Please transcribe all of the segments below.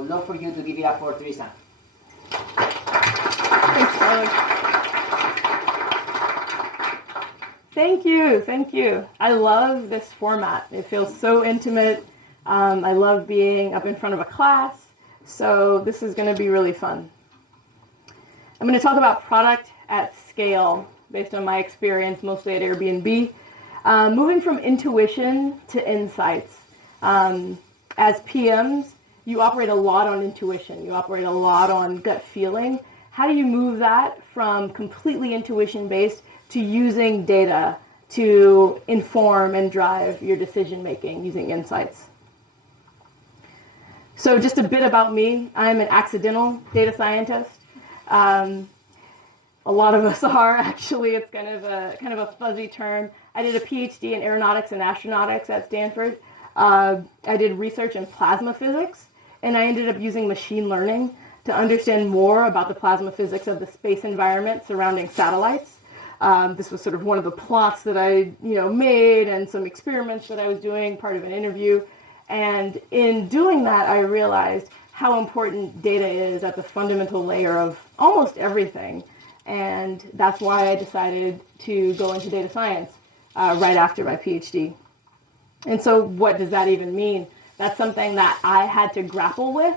would love for you to give it up for Theresa. Thanks, Alex. Thank you, thank you. I love this format. It feels so intimate. I love being up in front of a class, so this is going to be really fun. I'm going to talk about product at scale based on my experience mostly at Airbnb, moving from intuition to insights. As PMs, you operate a lot on intuition. You operate a lot on gut feeling. How do you move that from completely intuition-based to using data to inform and drive your decision-making using insights? So just a bit about me. I'm an accidental data scientist. A lot of us are, actually. It's kind of a fuzzy term. I did a PhD in Aeronautics and Astronautics at Stanford. I did research in plasma physics, and I ended up using machine learning to understand more about the plasma physics of the space environment surrounding satellites. This was sort of one of the plots that I made, and some experiments that I was doing, part of an interview. And in doing that, I realized how important data is at the fundamental layer of almost everything. And that's why I decided to go into data science right after my PhD. And so what does that even mean? That's something that I had to grapple with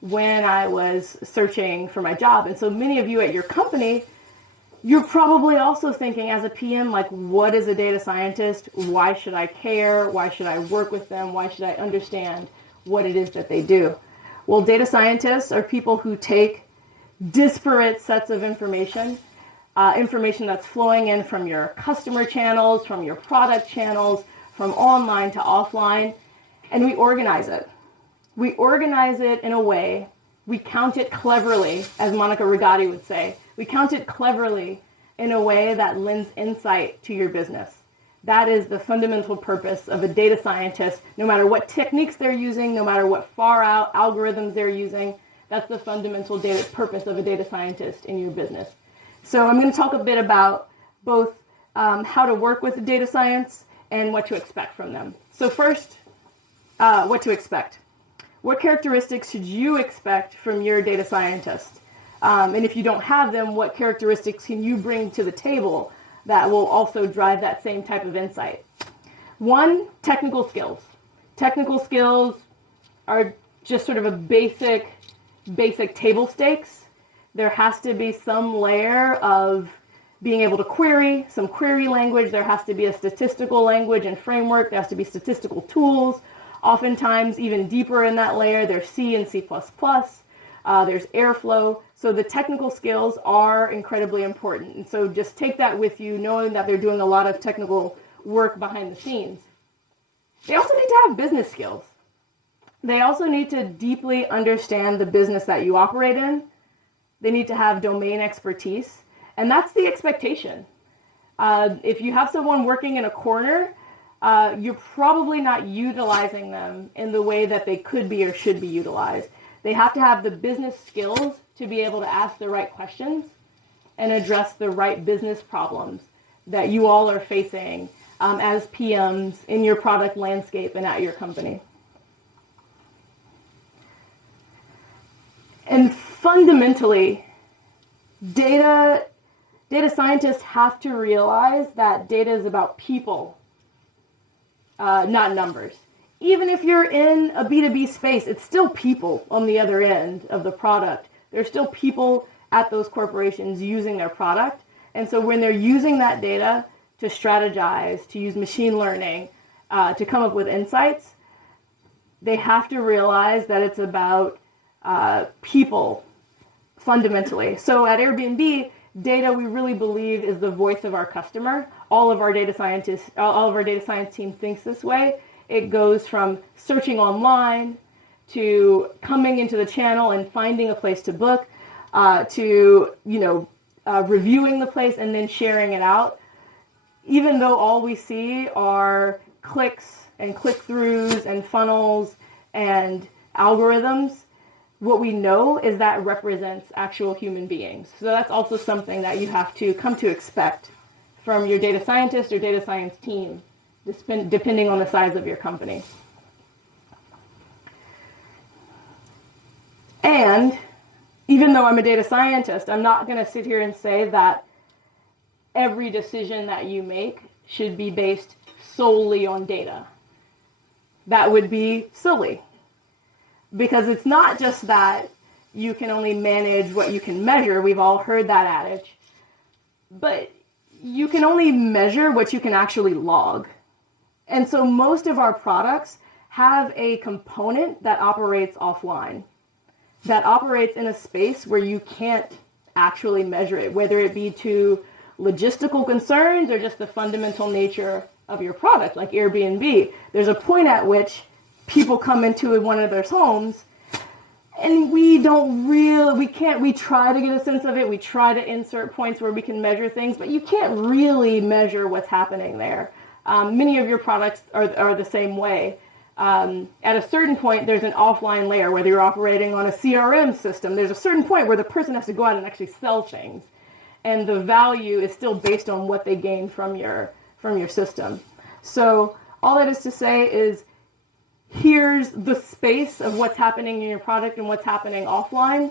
when I was searching for my job. And so many of you at your company, you're probably also thinking as a PM, like, what is a data scientist? Why should I care? Why should I work with them? Why should I understand what it is that they do? Well, data scientists are people who take disparate sets of information, information that's flowing in from your customer channels, from your product channels, from online to offline, and we organize it. We organize it in a way, we count it cleverly, as Monica Rigotti would say. We count it cleverly in a way that lends insight to your business. That is the fundamental purpose of a data scientist, no matter what techniques they're using, no matter what far out algorithms they're using. That's the fundamental purpose of a data scientist in your business. So I'm going to talk a bit about both how to work with data science and what to expect from them. So first, what to expect. What characteristics should you expect from your data scientist? And if you don't have them, what characteristics can you bring to the table that will also drive that same type of insight? One, technical skills. Technical skills are just sort of a basic table stakes. There has to be some layer of being able to query, some query language. There has to be a statistical language and framework. There has to be statistical tools. Oftentimes, even deeper in that layer, there's C and C++. There's Airflow. So the technical skills are incredibly important. And so just take that with you, knowing that they're doing a lot of technical work behind the scenes. They also need to have business skills. They also need to deeply understand the business that you operate in. They need to have domain expertise. And that's the expectation. If you have someone working in a corner, you're probably not utilizing them in the way that they could be or should be utilized. They have to have the business skills to be able to ask the right questions and address the right business problems that you all are facing as PMs in your product landscape and at your company. And fundamentally, data scientists have to realize that data is about people, not numbers. Even if you're in a B2B space, it's still people on the other end of the product. There's still people at those corporations using their product. And so when they're using that data to strategize, to use machine learning, to come up with insights, they have to realize that it's about people fundamentally. So at Airbnb, data we really believe is the voice of our customer. All of our data science team thinks this way. It goes from searching online to coming into the channel and finding a place to book, to reviewing the place and then sharing it out. Even though all we see are clicks and click-throughs and funnels and algorithms, what we know is that represents actual human beings. So that's also something that you have to come to expect from your data scientist or data science team, depending on the size of your company. And even though I'm a data scientist, I'm not going to sit here and say that every decision that you make should be based solely on data. That would be silly. Because it's not just that you can only manage what you can measure. We've all heard that adage. But you can only measure what you can actually log. And so most of our products have a component that operates offline, that operates in a space where you can't actually measure it, whether it be to logistical concerns or just the fundamental nature of your product, like Airbnb. There's a point at which people come into one of their homes and we try to get a sense of it. We try to insert points where we can measure things, but you can't really measure what's happening there. Many of your products are the same way. At a certain point, there's an offline layer, whether you're operating on a CRM system. There's a certain point where the person has to go out and actually sell things. And the value is still based on what they gain from your system. So all that is to say is, here's the space of what's happening in your product and what's happening offline.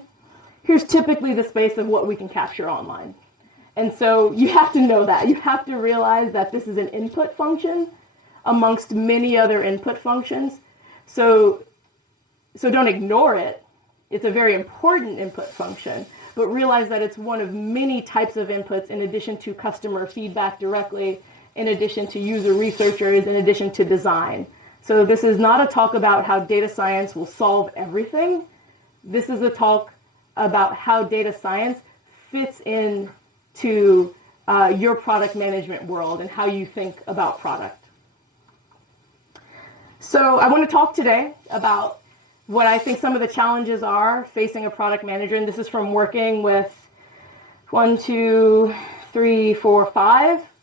Here's typically the space of what we can capture online. And so you have to know that. You have to realize that this is an input function amongst many other input functions. So don't ignore it. It's a very important input function, but realize that it's one of many types of inputs in addition to customer feedback directly, in addition to user researchers, in addition to design. So this is not a talk about how data science will solve everything. This is a talk about how data science fits into your product management world and how you think about product. So I want to talk today about what I think some of the challenges are facing a product manager. And this is from working with 5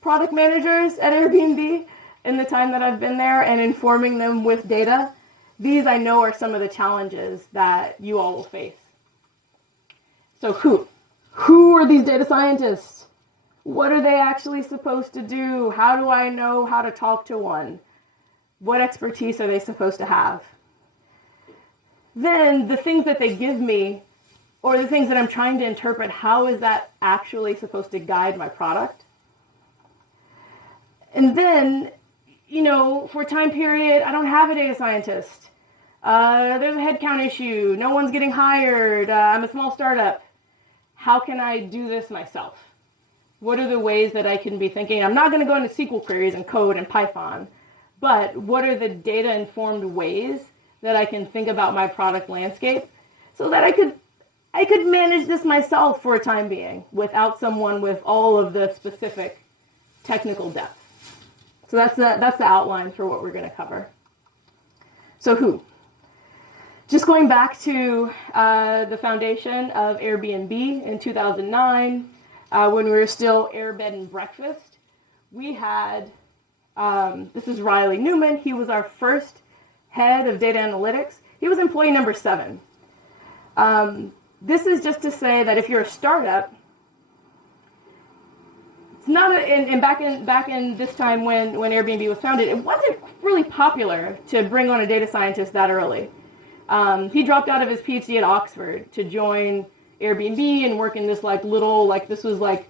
product managers at Airbnb in the time that I've been there and informing them with data. These I know are some of the challenges that you all will face. So who are these data scientists? What are they actually supposed to do? How do I know how to talk to one? What expertise are they supposed to have? Then the things that they give me, or the things that I'm trying to interpret, how is that actually supposed to guide my product? And then, for a time period, I don't have a data scientist. There's a headcount issue. No one's getting hired. I'm a small startup. How can I do this myself? What are the ways that I can be thinking? I'm not going to go into SQL queries and code and Python, but what are the data-informed ways that I can think about my product landscape so that I could manage this myself for a time being without someone with all of the specific technical depth. So that's the outline for what we're going to cover. So who? Just going back to the foundation of Airbnb in 2009, when we were still Air Bed and Breakfast, we had, this is Riley Newman. He was our first head of data analytics. He was employee number 7. This is just to say that if you're a startup, it's not and back in this time when Airbnb was founded, it wasn't really popular to bring on a data scientist that early. He dropped out of his PhD at Oxford to join Airbnb and work in this this was like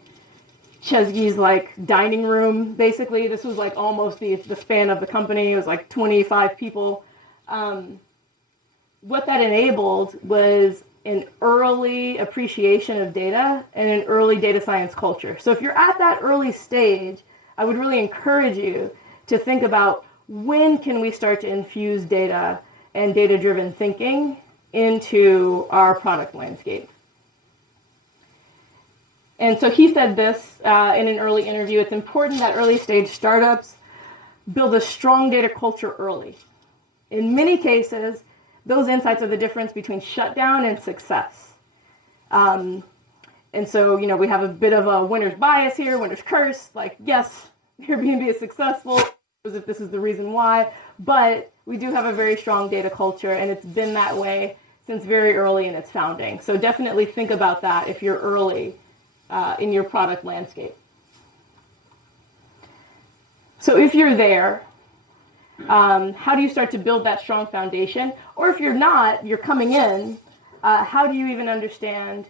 Chesky's dining room, basically. This was almost the span of the company. It was 25 people. What that enabled was an early appreciation of data and an early data science culture. So if you're at that early stage, I would really encourage you to think about, when can we start to infuse data and data-driven thinking into our product landscape? And so he said this in an early interview: it's important that early stage startups build a strong data culture early. In many cases, those insights are the difference between shutdown and success. And so, we have a bit of a winner's bias here, winner's curse. Yes, Airbnb is successful, as if this is the reason why, but we do have a very strong data culture, and it's been that way since very early in its founding. So definitely think about that if you're early in your product landscape. So if you're there, how do you start to build that strong foundation? Or if you're not, you're coming in, how do you even understand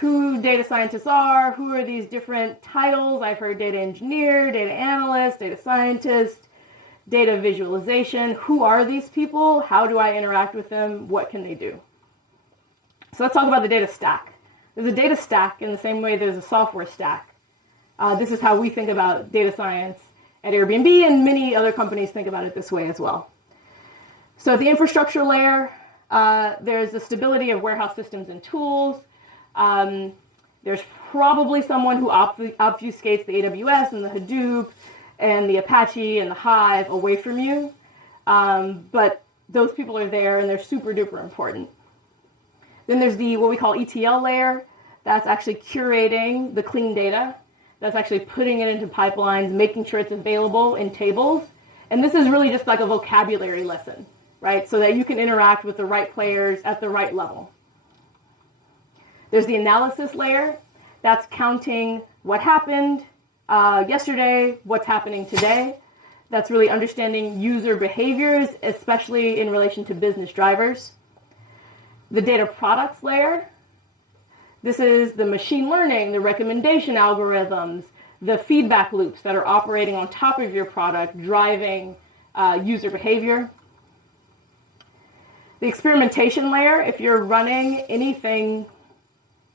who data scientists are? Who are these different titles? I've heard data engineer, data analyst, data scientist, data visualization. Who are these people? How do I interact with them? What can they do? So let's talk about the data stack. There's a data stack in the same way there's a software stack. This is how we think about data science at Airbnb, and many other companies think about it this way as well. So at the infrastructure layer, there's the stability of warehouse systems and tools. There's probably someone who obfuscates the AWS and the Hadoop and the Apache and the Hive away from you. But those people are there and they're super duper important. Then there's the what we call ETL layer. That's actually curating the clean data. That's actually putting it into pipelines, making sure it's available in tables. And this is really just like a vocabulary lesson, right? So that you can interact with the right players at the right level. There's the analysis layer. That's counting what happened yesterday, what's happening today. That's really understanding user behaviors, especially in relation to business drivers. The data products layer. This is the machine learning, the recommendation algorithms, the feedback loops that are operating on top of your product, driving user behavior. The experimentation layer, if you're running anything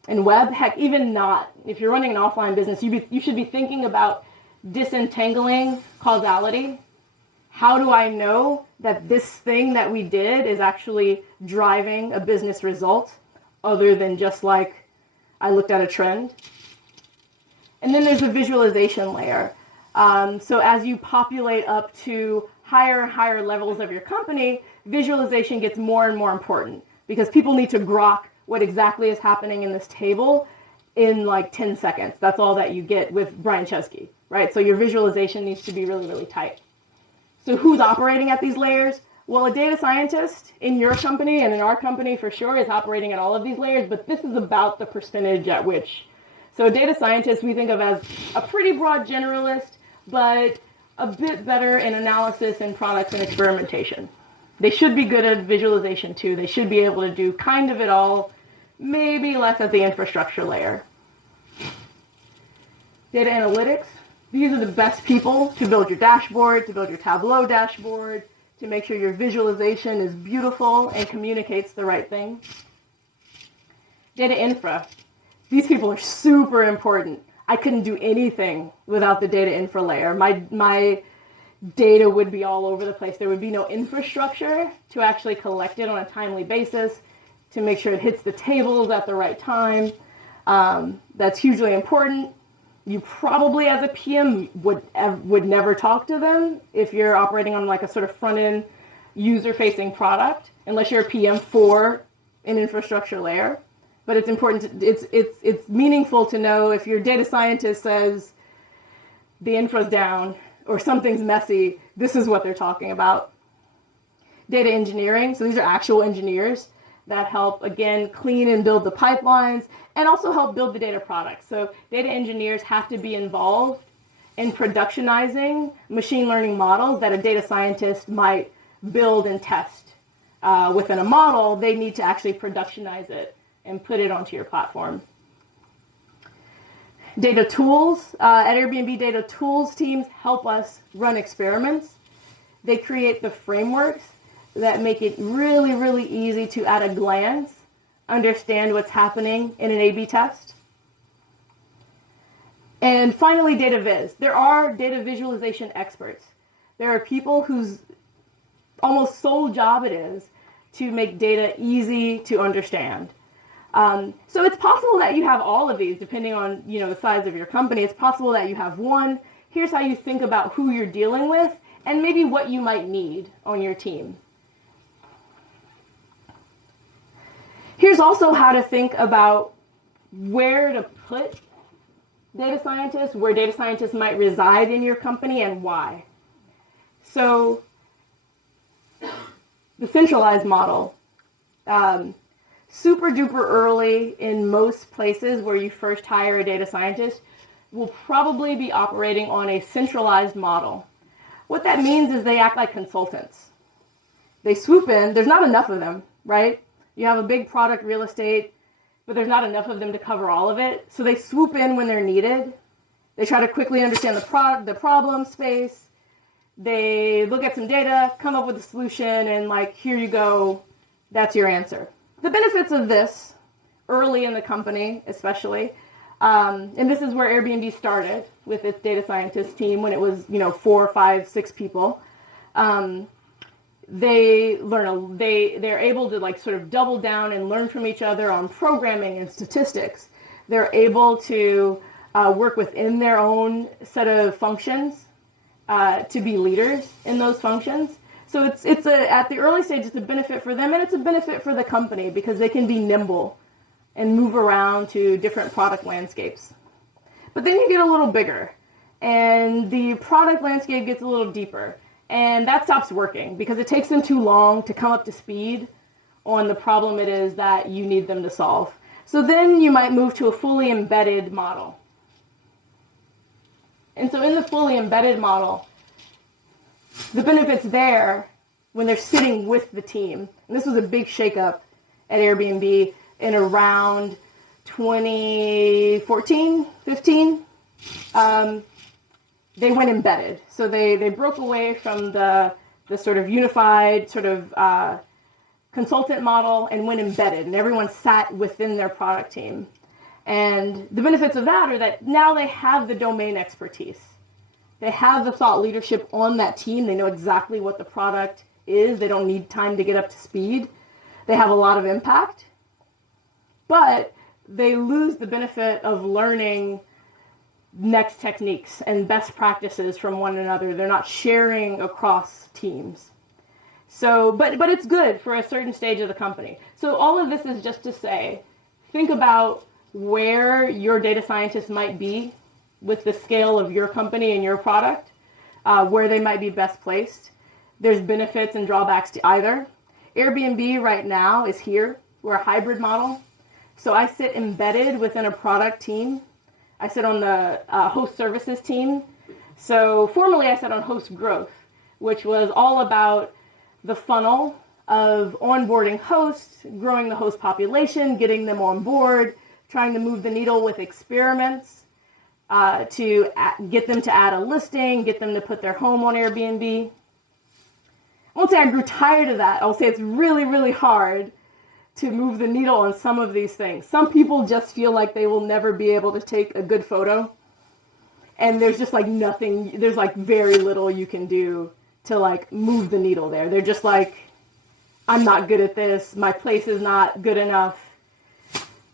in web, heck, even not, if you're running an offline business, you should be thinking about disentangling causality. How do I know that this thing that we did is actually driving a business result other than just like I looked at a trend? And then there's the visualization layer. So as you populate up to higher and higher levels of your company, visualization gets more and more important because people need to grok what exactly is happening in this table in like 10 seconds. That's all that you get with Brian Chesky, right? So your visualization needs to be really, really tight. So who's operating at these layers? Well, a data scientist in your company and in our company for sure is operating at all of these layers, but this is about the percentage at which. So a data scientist we think of as a pretty broad generalist, but a bit better in analysis and products and experimentation. They should be good at visualization too. They should be able to do kind of it all, maybe less at the infrastructure layer. Data analytics. These are the best people to build your dashboard, to build your Tableau dashboard, to make sure your visualization is beautiful and communicates the right thing. Data infra. These people are super important. I couldn't do anything without the data infra layer. My data would be all over the place. There would be no infrastructure to actually collect it on a timely basis, to make sure it hits the tables at the right time. That's hugely important. You probably, as a PM, would never talk to them if you're operating on like a sort of front-end user-facing product, unless you're a PM for an infrastructure layer. But it's important. It's meaningful to know if your data scientist says the infra's down or something's messy. This is what they're talking about. Data engineering. So these are actual engineers that help, again, clean and build the pipelines and also help build the data products. So data engineers have to be involved in productionizing machine learning models that a data scientist might build and test. Within a model, they need to actually productionize it and put it onto your platform. Data tools. At Airbnb, data tools teams help us run experiments. They create the frameworks that make it really, really easy to, at a glance, understand what's happening in an A/B test. And finally, data viz. There are data visualization experts. There are people whose almost sole job it is to make data easy to understand. So it's possible that you have all of these, depending on the size of your company. It's possible that you have one. Here's how you think about who you're dealing with and maybe what you might need on your team. Here's also how to think about where to put data scientists, where data scientists might reside in your company and why. So the centralized model. Super duper early in most places where you first hire a data scientist will probably be operating on a centralized model. What that means is they act like consultants. They swoop in. There's not enough of them, right? You have a big product real estate, but there's not enough of them to cover all of it. So they swoop in when they're needed. They try to quickly understand the problem space. They look at some data, come up with a solution, and like, here you go, that's your answer. The benefits of this, early in the company especially, and this is where Airbnb started with its data scientist team when it was, 4, 5, 6 people. They're able to like sort of double down and learn from each other on programming and statistics. They're able to work within their own set of functions to be leaders in those functions. So it's at the early stage, it's a benefit for them, and it's a benefit for the company because they can be nimble and move around to different product landscapes. But then you get a little bigger, and the product landscape gets a little deeper, and that stops working because it takes them too long to come up to speed on the problem it is that you need them to solve. So then you might move to a fully embedded model. And so in the fully embedded model, the benefits there when they're sitting with the team, and this was a big shakeup at Airbnb in around 2014, 15, they went embedded. So they broke away from the sort of unified sort of consultant model and went embedded, and everyone sat within their product team. And the benefits of that are that now they have the domain expertise. They have the thought leadership on that team. They know exactly what the product is. They don't need time to get up to speed. They have a lot of impact. But they lose the benefit of learning next techniques and best practices from one another. They're not sharing across teams. So, but it's good for a certain stage of the company. So all of this is just to say, think about where your data scientists might be with the scale of your company and your product, where they might be best placed. There's benefits and drawbacks to either. Airbnb right now is here. We're a hybrid model. So I sit embedded within a product team. I sit on the host services team. So formerly I sat on host growth, which was all about the funnel of onboarding hosts, growing the host population, getting them on board, trying to move the needle with experiments to get them to add a listing, get them to put their home on Airbnb. I won't say I grew tired of that. I'll say it's really, really hard to move the needle on some of these things. Some people just feel like they will never be able to take a good photo. And there's just like nothing, there's like very little you can do to like move the needle there. They're just like, I'm not good at this. My place is not good enough.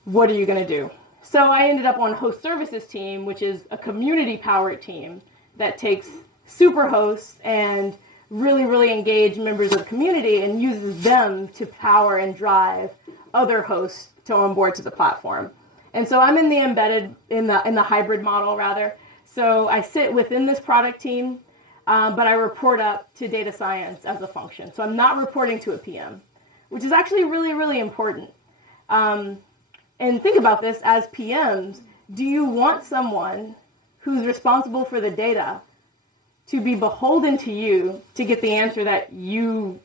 What are you going to do? So I ended up on host services team, which is a community powered team that takes super hosts and really, really engaged members of the community and uses them to power and drive other hosts to onboard to the platform. And so I'm in the embedded, in the hybrid model rather. So I sit within this product team, but I report up to data science as a function. So I'm not reporting to a PM, which is actually really, really important. And think about this as PMs. Do you want someone who's responsible for the data to be beholden to you to get the answer that you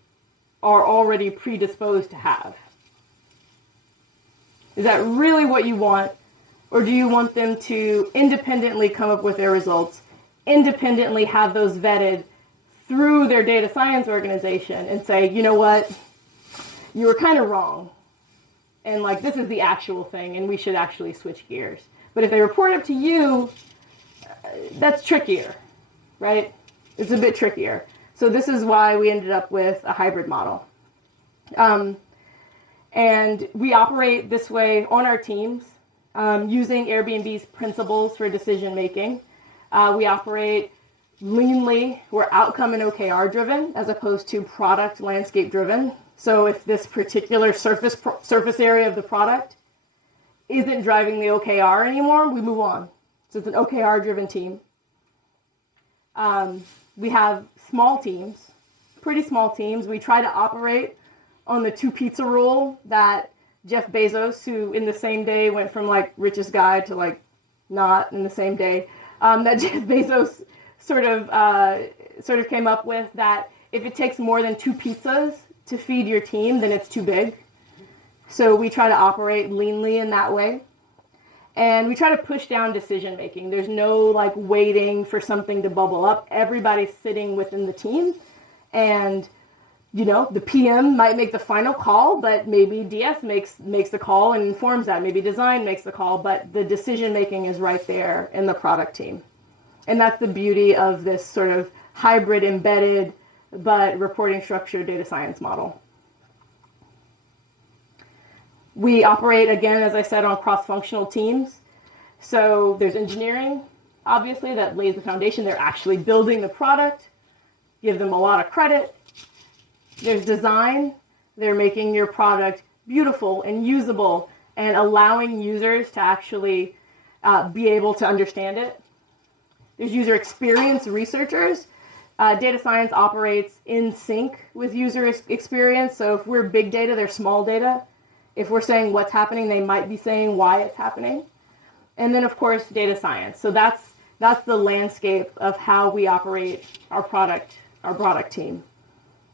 are already predisposed to have? Is that really what you want? Or do you want them to independently come up with their results, independently have those vetted through their data science organization and say, you know what, you were kind of wrong. And like, this is the actual thing, and we should actually switch gears. But if they report up to you, that's trickier, right? It's a bit trickier. So this is why we ended up with a hybrid model. And we operate this way on our teams using Airbnb's principles for decision making. We operate leanly. We're outcome and OKR driven as opposed to product landscape driven. So if this particular surface area of the product isn't driving the OKR anymore, we move on. So it's an OKR-driven team. We have small teams, pretty small teams. We try to operate on the 2 pizza rule that Jeff Bezos, who in the same day went from like richest guy to like not in the same day, that Jeff Bezos sort of came up with, that if it takes more than 2 pizzas to feed your team, then it's too big. So we try to operate leanly in that way. And we try to push down decision making. There's no like waiting for something to bubble up. Everybody's sitting within the team, and the PM might make the final call, but maybe DS makes the call and informs that. Maybe design makes the call, but the decision making is right there in the product team. And that's the beauty of this sort of hybrid embedded but reporting structured data science model. We operate, again, as I said, on cross-functional teams. So there's engineering, obviously, that lays the foundation. They're actually building the product. Give them a lot of credit. There's design. They're making your product beautiful and usable and allowing users to actually be able to understand it. There's user experience researchers. Data science operates in sync with user experience. So if we're big data, they're small data. If we're saying what's happening, they might be saying why it's happening. And then, of course, data science. So that's the landscape of how we operate our product team.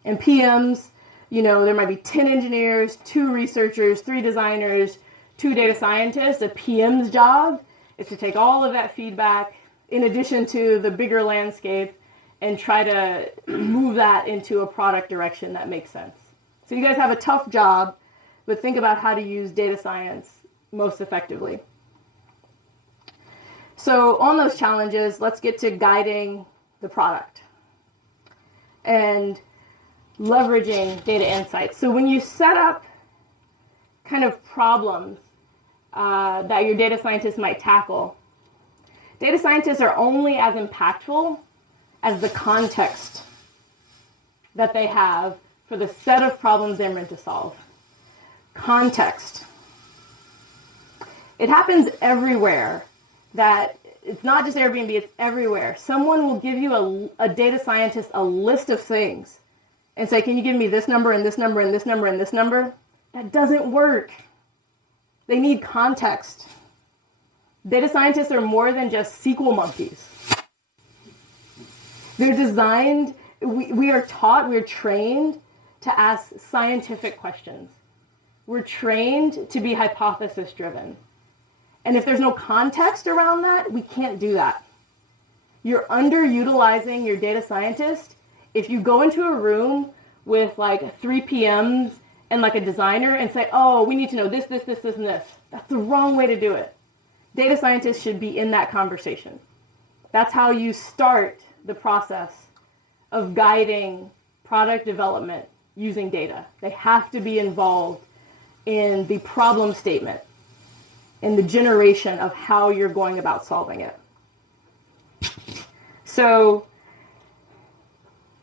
And PMs, there might be 10 engineers, 2 researchers, 3 designers, 2 data scientists. A PM's job is to take all of that feedback in addition to the bigger landscape and try to move that into a product direction that makes sense. So you guys have a tough job, but think about how to use data science most effectively. So on those challenges, let's get to guiding the product and leveraging data insights. So when you set up kind of problems that your data scientists might tackle, data scientists are only as impactful as the context that they have for the set of problems they're meant to solve. Context. It happens everywhere. That it's not just Airbnb, it's everywhere. Someone will give you a data scientist a list of things and say, can you give me this number and this number and this number and this number? That doesn't work. They need context. Data scientists are more than just SQL monkeys. They're designed, we are taught, we're trained to ask scientific questions. We're trained to be hypothesis driven. And if there's no context around that, we can't do that. You're underutilizing your data scientist if you go into a room with like 3 PMs and like a designer and say, oh, we need to know this, this, this, this, and this. That's the wrong way to do it. Data scientists should be in that conversation. That's how you start the process of guiding product development using data. They have to be involved in the problem statement, in the generation of how you're going about solving it. So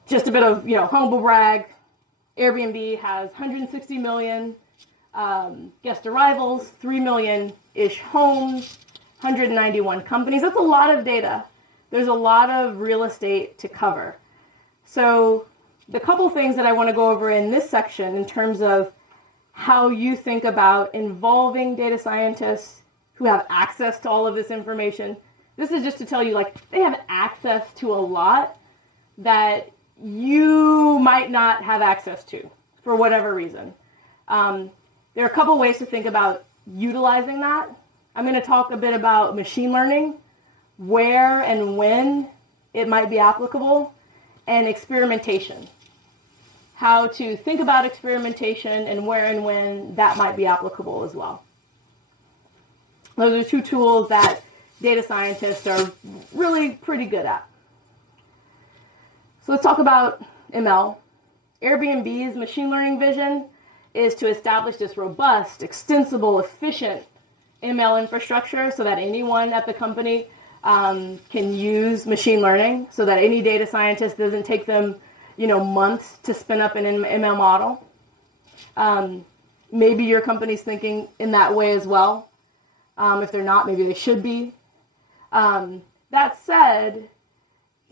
just a bit of humble brag. Airbnb has 160 million guest arrivals, 3 million-ish homes, 191 companies. That's a lot of data. There's a lot of real estate to cover. So the couple things that I want to go over in this section in terms of how you think about involving data scientists who have access to all of this information. This is just to tell you, they have access to a lot that you might not have access to for whatever reason. There are a couple ways to think about utilizing that. I'm going to talk a bit about machine learning, where and when it might be applicable, and experimentation. How to think about experimentation and where and when that might be applicable as well. Those are 2 tools that data scientists are really pretty good at. So let's talk about ML. Airbnb's machine learning vision is to establish this robust, extensible, efficient ML infrastructure so that anyone at the company can use machine learning, so that any data scientist doesn't take them months to spin up an ML model. Maybe your company's thinking in that way as well. If they're not, maybe they should be. That said,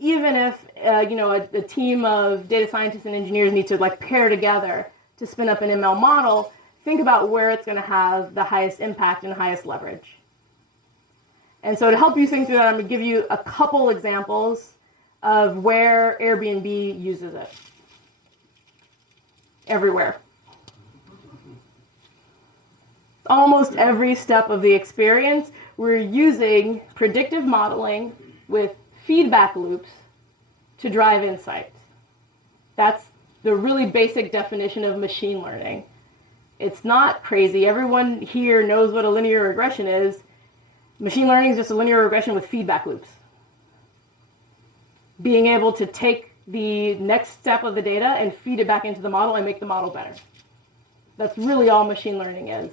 even if a team of data scientists and engineers need to pair together to spin up an ML model, think about where it's going to have the highest impact and highest leverage. And so to help you think through that, I'm going to give you a couple examples of where Airbnb uses it. Everywhere. almost every step of the experience, we're using predictive modeling with feedback loops to drive insights. That's the really basic definition of machine learning. It's not crazy. Everyone here knows what a linear regression is. Machine learning is just a linear regression with feedback loops. Being able to take the next step of the data and feed it back into the model and make the model better. That's really all machine learning is.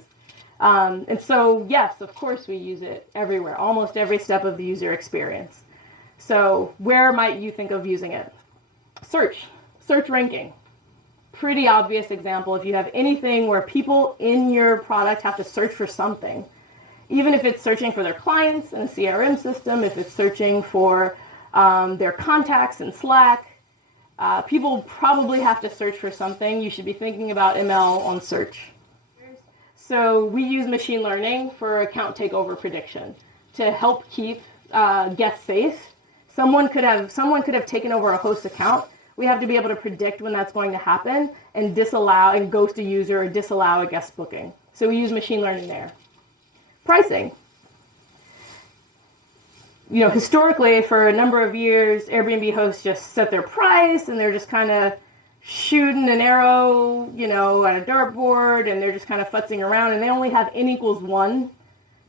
And so, yes, of course we use it everywhere, almost every step of the user experience. So where might you think of using it? Search ranking. Pretty obvious example. If you have anything where people in your product have to search for something, even if it's searching for their clients in a CRM system, if it's searching for their contacts in Slack, people probably have to search for something. You should be thinking about ML on search. So we use machine learning for account takeover prediction to help keep guests safe. Someone could have taken over a host account. We have to be able to predict when that's going to happen and disallow and ghost a user or disallow a guest booking. So we use machine learning there. Pricing. Historically, for a number of years, Airbnb hosts just set their price and they're just kind of shooting an arrow, at a dartboard, and they're just kind of futzing around, and they only have n equals 1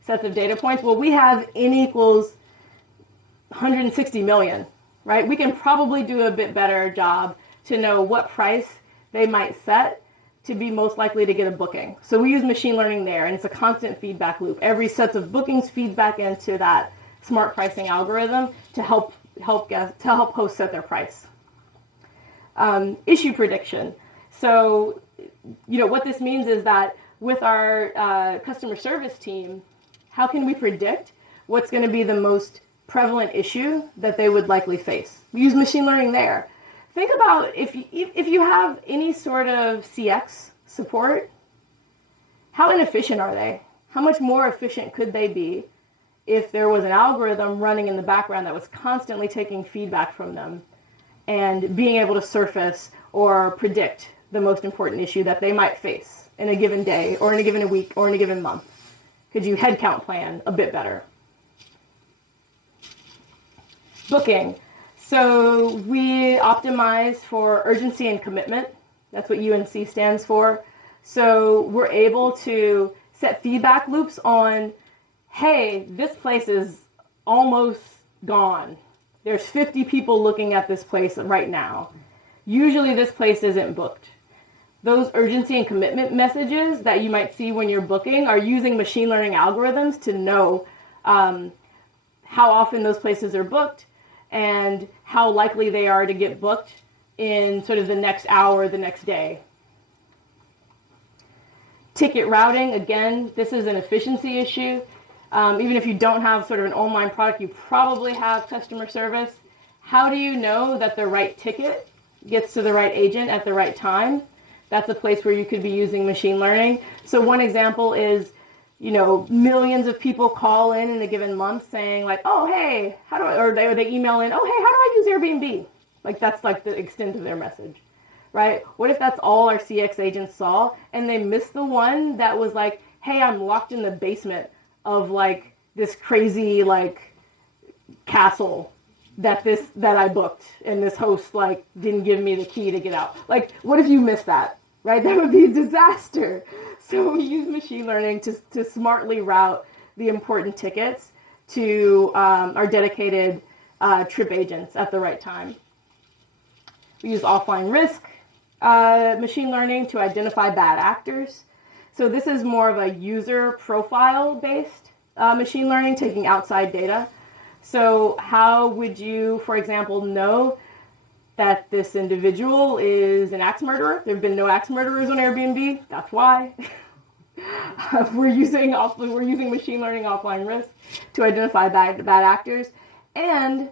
sets of data points. Well, we have n equals 160 million, right? We can probably do a bit better job to know what price they might set to be most likely to get a booking. So we use machine learning there, and it's a constant feedback loop. Every set of bookings feed back into that smart pricing algorithm to help hosts set their price. Issue prediction. So, what this means is that with our customer service team, how can we predict what's going to be the most prevalent issue that they would likely face? We use machine learning there. Think about if you have any sort of CX support, how inefficient are they? How much more efficient could they be if there was an algorithm running in the background that was constantly taking feedback from them and being able to surface or predict the most important issue that they might face in a given day or in a given week or in a given month? Could you headcount plan a bit better? Booking. So we optimize for urgency and commitment. That's what UNC stands for. So we're able to set feedback loops on, hey, this place is almost gone. There's 50 people looking at this place right now. Usually this place isn't booked. Those urgency and commitment messages that you might see when you're booking are using machine learning algorithms to know how often those places are booked and how likely they are to get booked in sort of the next hour, the next day. Ticket routing, again, this is an efficiency issue. Even if you don't have sort of an online product, you probably have customer service. How do you know that the right ticket gets to the right agent at the right time? That's a place where you could be using machine learning. So one example is, millions of people call in a given month saying like, oh, hey, or they email in, oh, hey, how do I use Airbnb? Like that's like the extent of their message, right? What if that's all our CX agents saw and they missed the one that was like, hey, I'm locked in the basement of like this crazy like castle that I booked and this host like didn't give me the key to get out. Like, what if you missed that, right? That would be a disaster. So we use machine learning to smartly route the important tickets to our dedicated trip agents at the right time. We use offline risk machine learning to identify bad actors. So this is more of a user profile-based machine learning, taking outside data. So how would you, for example, know that this individual is an axe murderer? There have been no axe murderers on Airbnb. That's why. We're using machine learning offline risk to identify bad actors. And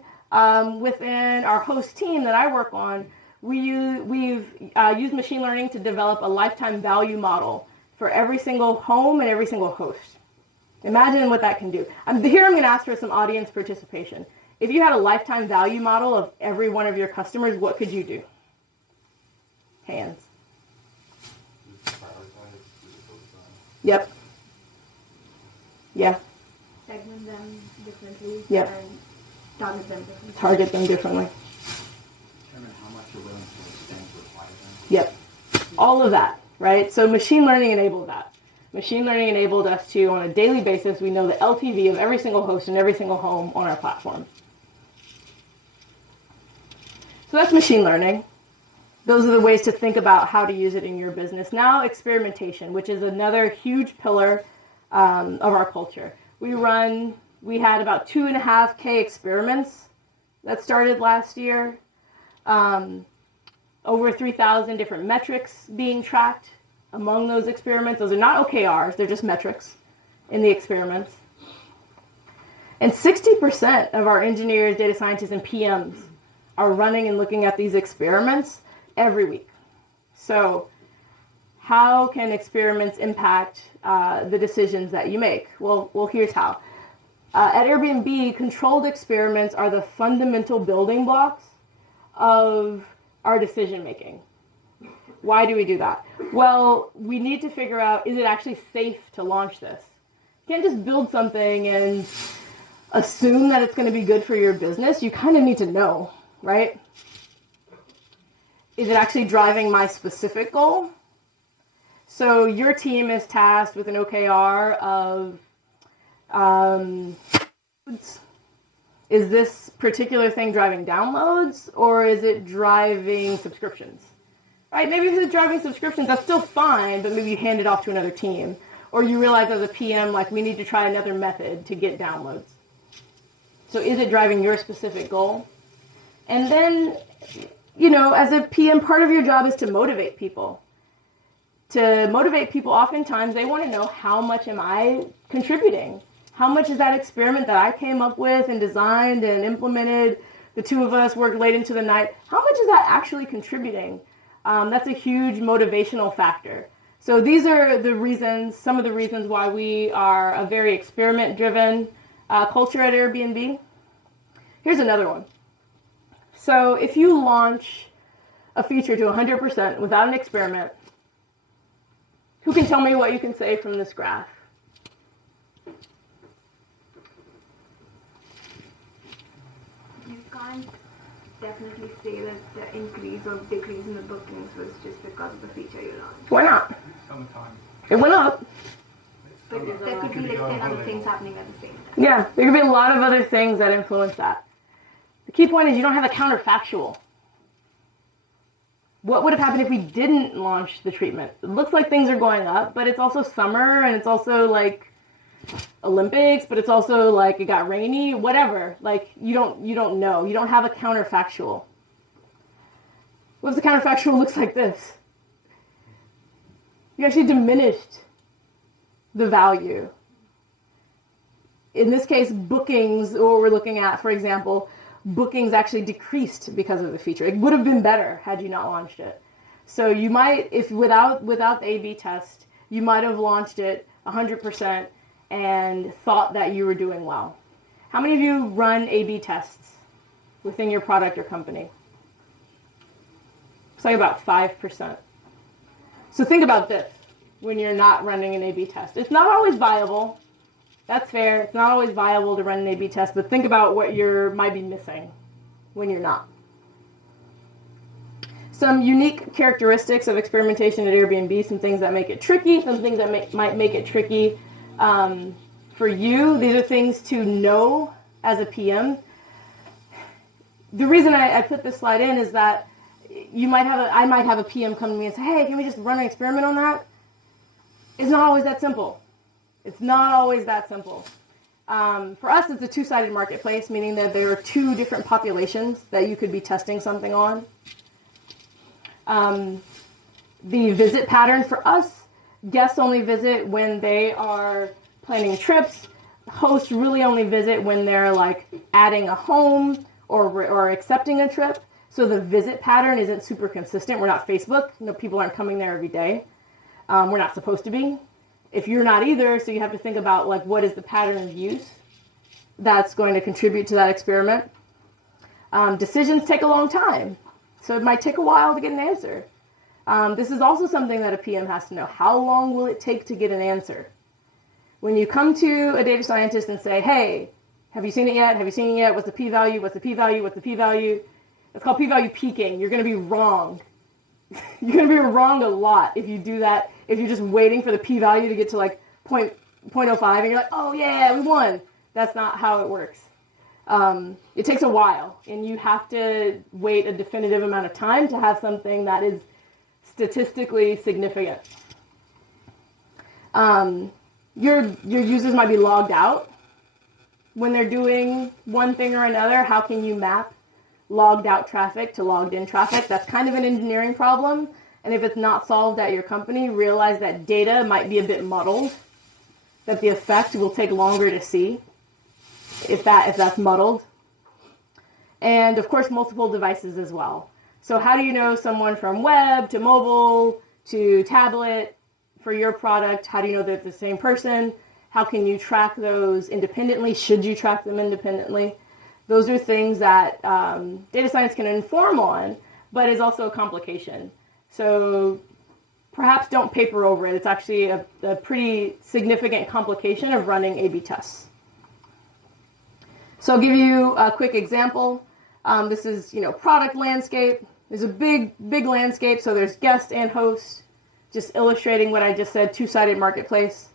within our host team that I work on, we've used machine learning to develop a lifetime value model for every single home and every single host. Imagine what that can do. I'm going to ask for some audience participation. If you had a lifetime value model of every one of your customers, what could you do? Hands. Yep. Yeah. Segment them differently. Yep. And target them differently. Target them differently. Determine how much you're willing to extend to apply them. Yep. All of that, right? So machine learning enabled that. Machine learning enabled us to, on a daily basis, we know the LTV of every single host and every single home on our platform. So that's machine learning. Those are the ways to think about how to use it in your business. Now, experimentation, which is another huge pillar of our culture. We had about 2.5K experiments that started last year. Over 3,000 different metrics being tracked among those experiments. Those are not OKRs, they're just metrics in the experiments. And 60% of our engineers, data scientists, and PMs are running and looking at these experiments every week. So how can experiments impact the decisions that you make? Well, here's how. At Airbnb, controlled experiments are the fundamental building blocks of our decision making. Why do we do that? Well, we need to figure out, is it actually safe to launch this? You can't just build something and assume that it's going to be good for your business. You kind of need to know, right? Is it actually driving my specific goal? So your team is tasked with an OKR of, is this particular thing driving downloads, or is it driving subscriptions? Right? Maybe if it's driving subscriptions, that's still fine, but maybe you hand it off to another team. Or you realize as a PM, like, we need to try another method to get downloads. So is it driving your specific goal? And then, you know, as a PM, part of your job is to motivate people. To motivate people, oftentimes they want to know, how much am I contributing? How much is that experiment that I came up with and designed and implemented, the two of us worked late into the night, how much is that actually contributing? That's a huge motivational factor. So these are the reasons, some of the reasons why we are a very experiment-driven culture at Airbnb. Here's another one. So if you launch a feature to 100% without an experiment, who can tell me what you can say from this graph? You can't definitely say that the increase or decrease in the bookings was just because of the feature you launched. Why not? Summertime. It went up. But there could be like 10 other things happening at the same time. Yeah, there could be a lot of other things that influence that. The key point is you don't have a counterfactual. What would have happened if we didn't launch the treatment? It looks like things are going up, but it's also summer, and it's also like Olympics, but it's also like it got rainy, whatever. Like you don't know. You don't have a counterfactual. What if the counterfactual looks like this? You actually diminished the value. In this case, bookings, what we're looking at, for example, bookings actually decreased because of the feature. It would have been better had you not launched it. So you might, if without the A/B test, you might have launched it 100% and thought that you were doing well. How many of you run A/B tests within your product or company? It's like about 5%. So think about this when you're not running an A/B test. It's not always viable. That's fair. It's not always viable to run an A/B test, but think about what you might be missing when you're not. Some unique characteristics of experimentation at Airbnb, some things that make it tricky, some things that might make it tricky for you. These are things to know as a PM. The reason I put this slide in is that I might have a PM come to me and say, hey, can we just run an experiment on that? It's not always that simple. It's not always that simple. For us, it's a two-sided marketplace, meaning that there are two different populations that you could be testing something on. The visit pattern for us, guests only visit when they are planning trips. Hosts really only visit when they're like adding a home or accepting a trip. So the visit pattern isn't super consistent. We're not Facebook. People aren't coming there every day. We're not supposed to be. If you're not either, so you have to think about like what is the pattern of use that's going to contribute to that experiment. Decisions take a long time, so it might take a while to get an answer. This is also something that a PM has to know. How long will it take to get an answer? When you come to a data scientist and say, hey, have you seen it yet? Have you seen it yet? What's the p-value? What's the p-value? What's the p-value? It's called p-value peaking. You're going to be wrong. You're going to be wrong a lot if you do that, if you're just waiting for the p-value to get to like 0.05 and you're like, oh yeah, we won. That's not how it works. It takes a while, and you have to wait a definitive amount of time to have something that is statistically significant. Your users might be logged out when they're doing one thing or another. How can you map logged out traffic to logged in traffic? That's kind of an engineering problem, and if it's not solved at your company, realize that data might be a bit muddled, that the effect will take longer to see if that's muddled. And of course, multiple devices as well. So how do you know someone from web to mobile to tablet for your product? How do you know they're the same person? How can you track those independently? Should you track them independently? Those are things that data science can inform on, but is also a complication. So perhaps don't paper over it. It's actually a pretty significant complication of running A/B tests. So I'll give you a quick example. This is, product landscape. There's a big landscape, so there's guest and host, just illustrating what I just said, two-sided marketplace.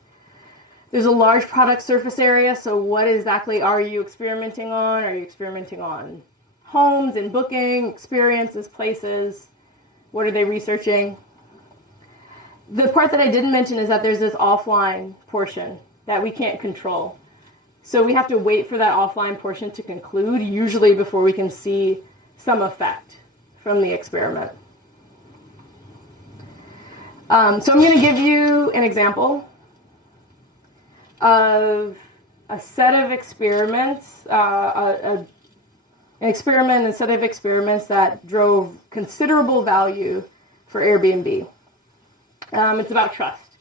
There's a large product surface area, so what exactly are you experimenting on? Are you experimenting on homes and booking, experiences, places? What are they researching? The part that I didn't mention is that there's this offline portion that we can't control. So we have to wait for that offline portion to conclude, usually before we can see some effect from the experiment. So I'm going to give you an example of a set of experiments, an experiment and a set of experiments that drove considerable value for Airbnb. It's about trust.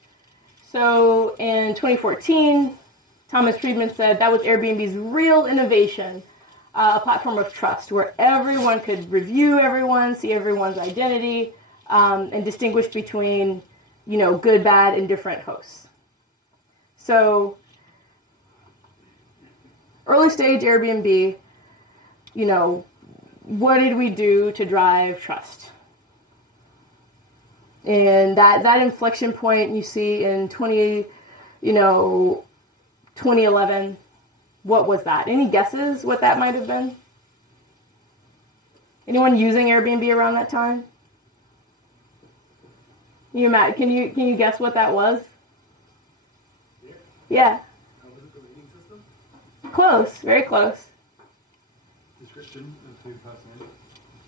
So in 2014, Thomas Friedman said that was Airbnb's real innovation, a platform of trust where everyone could review everyone, see everyone's identity, and distinguish between, good, bad, and different hosts. So early stage Airbnb, what did we do to drive trust? And that inflection point you see in 2011, what was that? Any guesses what that might have been? Anyone using Airbnb around that time? Matt, can you guess what that was? Yeah. Was it the rating system? Close, very close. Description of food personality.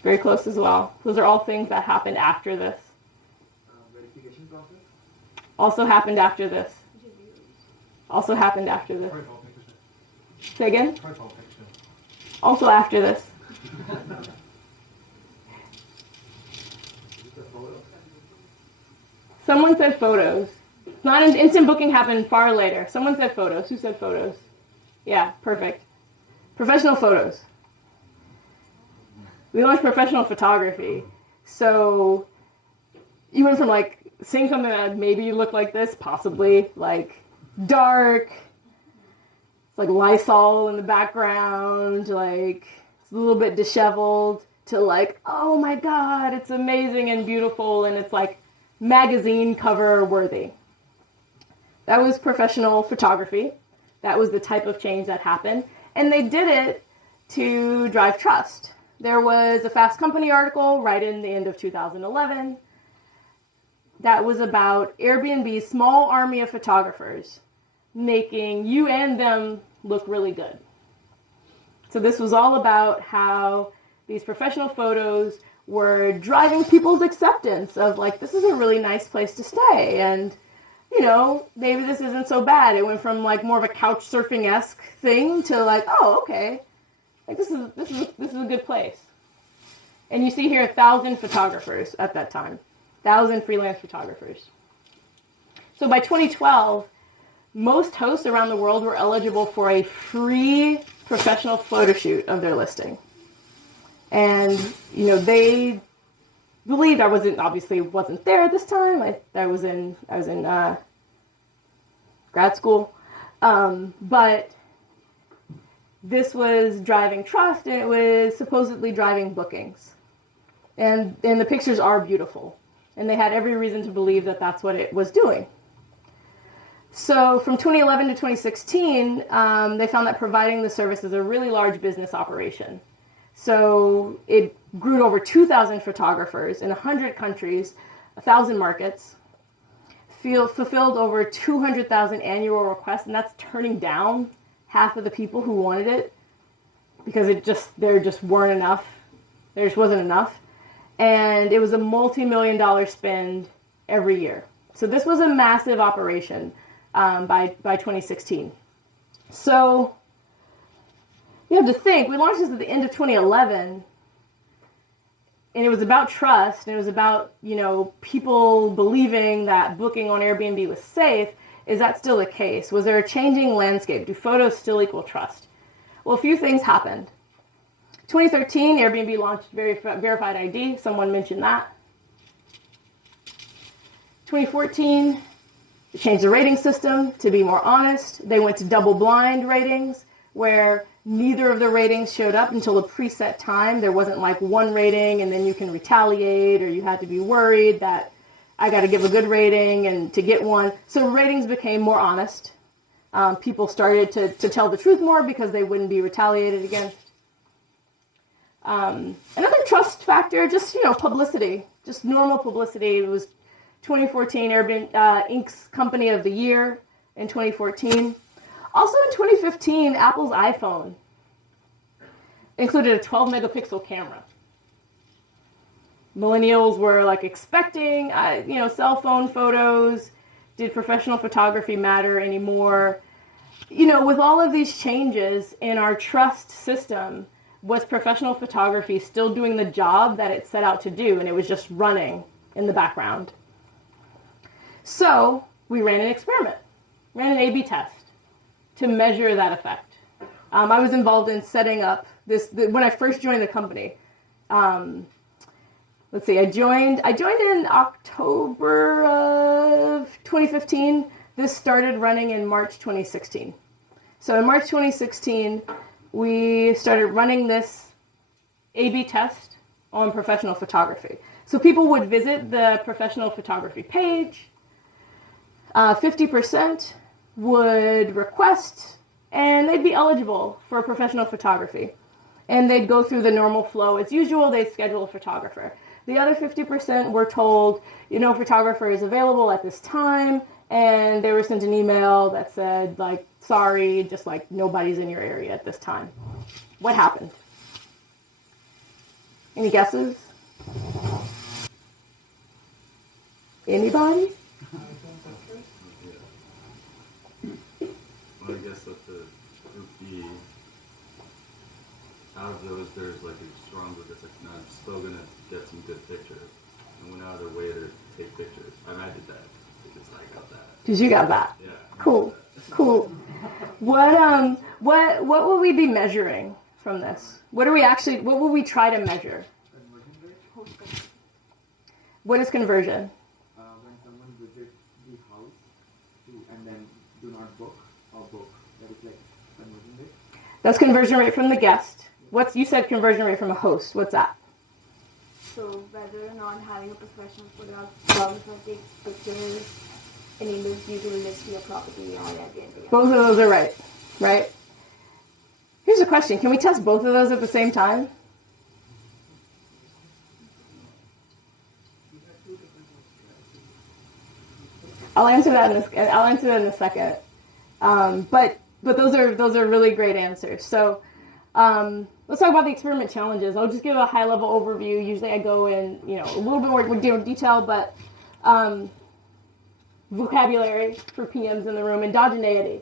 Very close as well. Those are all things that happened after this. Verification process. Also happened after this. Also happened after this. Profile picture. Say again? Profile picture. Also after this. Someone said photos. Not instant booking happened far later. Someone said photos. Who said photos? Yeah, perfect. Professional photos. We launched professional photography. So you went from seeing something that maybe looked like this, possibly dark, it's like Lysol in the background, it's a little bit disheveled, to oh my God, it's amazing and beautiful, and it's magazine cover worthy. That was professional photography. That was the type of change that happened. And they did it to drive trust. There was a Fast Company article right in the end of 2011 that was about Airbnb's small army of photographers making you and them look really good. So this was all about how these professional photos were driving people's acceptance of this is a really nice place to stay, and maybe this isn't so bad. It went from more of a couch surfing-esque thing to oh, okay, this is a good place. And you see here 1,000 photographers at that time, 1,000 freelance photographers. So by 2012, most hosts around the world were eligible for a free professional photo shoot of their listing. And, they believed I wasn't there at this time. I was in grad school. But this was driving trust, and it was supposedly driving bookings. And the pictures are beautiful. And they had every reason to believe that that's what it was doing. So from 2011 to 2016, they found that providing the service is a really large business operation. So it grew to over 2,000 photographers in 100 countries, 1,000 markets, fulfilled over 200,000 annual requests, and that's turning down half of the people who wanted it because there just weren't enough. There just wasn't enough. And it was a multi-million-dollar spend every year. So this was a massive operation by 2016. So you have to think, we launched this at the end of 2011, and it was about trust, and it was about, people believing that booking on Airbnb was safe. Is that still the case? Was there a changing landscape? Do photos still equal trust? Well, a few things happened. 2013, Airbnb launched verified ID. Someone mentioned that. 2014, they changed the rating system to be more honest. They went to double-blind ratings, where neither of the ratings showed up until a preset time. There wasn't like one rating and then you can retaliate, or you had to be worried that I got to give a good rating and to get one. So ratings became more honest. People started to tell the truth more because they wouldn't be retaliated against. Another trust factor, just publicity, just normal publicity. It was 2014 Airbnb Inc.'s Company of the Year in 2014. Also in 2015, Apple's iPhone included a 12 megapixel camera. Millennials were like expecting, cell phone photos. Did professional photography matter anymore? With all of these changes in our trust system, was professional photography still doing the job that it set out to do, and it was just running in the background? So we ran an experiment, ran an A/B test to measure that effect. I was involved in setting up when I first joined the company. Let's see, I joined in October of 2015. This started running in March 2016. So in March 2016, we started running this A/B test on professional photography. So people would visit the professional photography page. 50% would request, and they'd be eligible for professional photography. And they'd go through the normal flow as usual. They'd schedule a photographer. The other 50% were told, photographer is available at this time, and they were sent an email that said, like, sorry, just like nobody's in your area at this time. What happened? Any guesses? Anybody? Well, I guess that out of those, there's like a strong group that's like, no, I'm still gonna get some good pictures, and went out of their way to take pictures. I did that because I got that. Because you got that. Yeah. Cool. What would we be measuring from this? What would we try to measure? Conversion rate? What is conversion? When someone visits the house and then do not book or book, that is like conversion rate. That's conversion rate from the guest. You said conversion rate from a host. What's that? So whether or not having a professional photographer take pictures enables you to list your property on Airbnb. Both of those are right. Right? Here's a question. Can we test both of those at the same time? I'll answer that in a second. But those are really great answers. So let's talk about the experiment challenges. I'll just give a high-level overview. Usually I go in a little bit more detail, but vocabulary for PMs in the room. Endogeneity.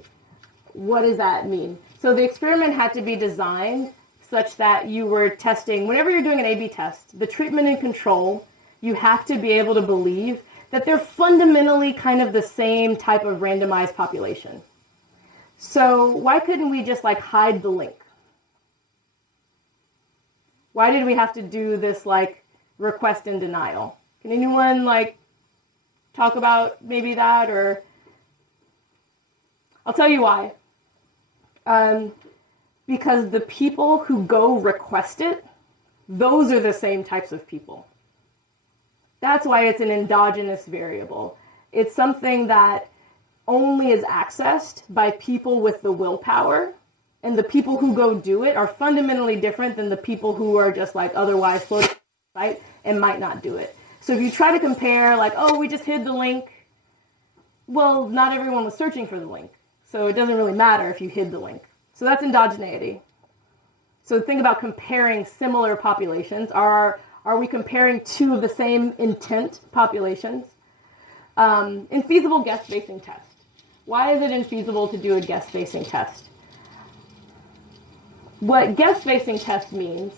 What does that mean? So the experiment had to be designed such that you were testing, whenever you're doing an A/B test, the treatment and control, you have to be able to believe that they're fundamentally kind of the same type of randomized population. So why couldn't we just hide the link? Why did we have to do this request and denial? Can anyone talk about maybe that? Or I'll tell you why. Because the people who go request it, those are the same types of people. That's why it's an endogenous variable. It's something that only is accessed by people with the willpower, and the people who go do it are fundamentally different than the people who are just like otherwise floating on the site and might not do it. So if you try to compare like, oh, we just hid the link, well, not everyone was searching for the link. So it doesn't really matter if you hid the link. So that's endogeneity. So think about comparing similar populations. Are we comparing two of the same intent populations? Infeasible guest-facing test. Why is it infeasible to do a guest-facing test? What guest-facing test means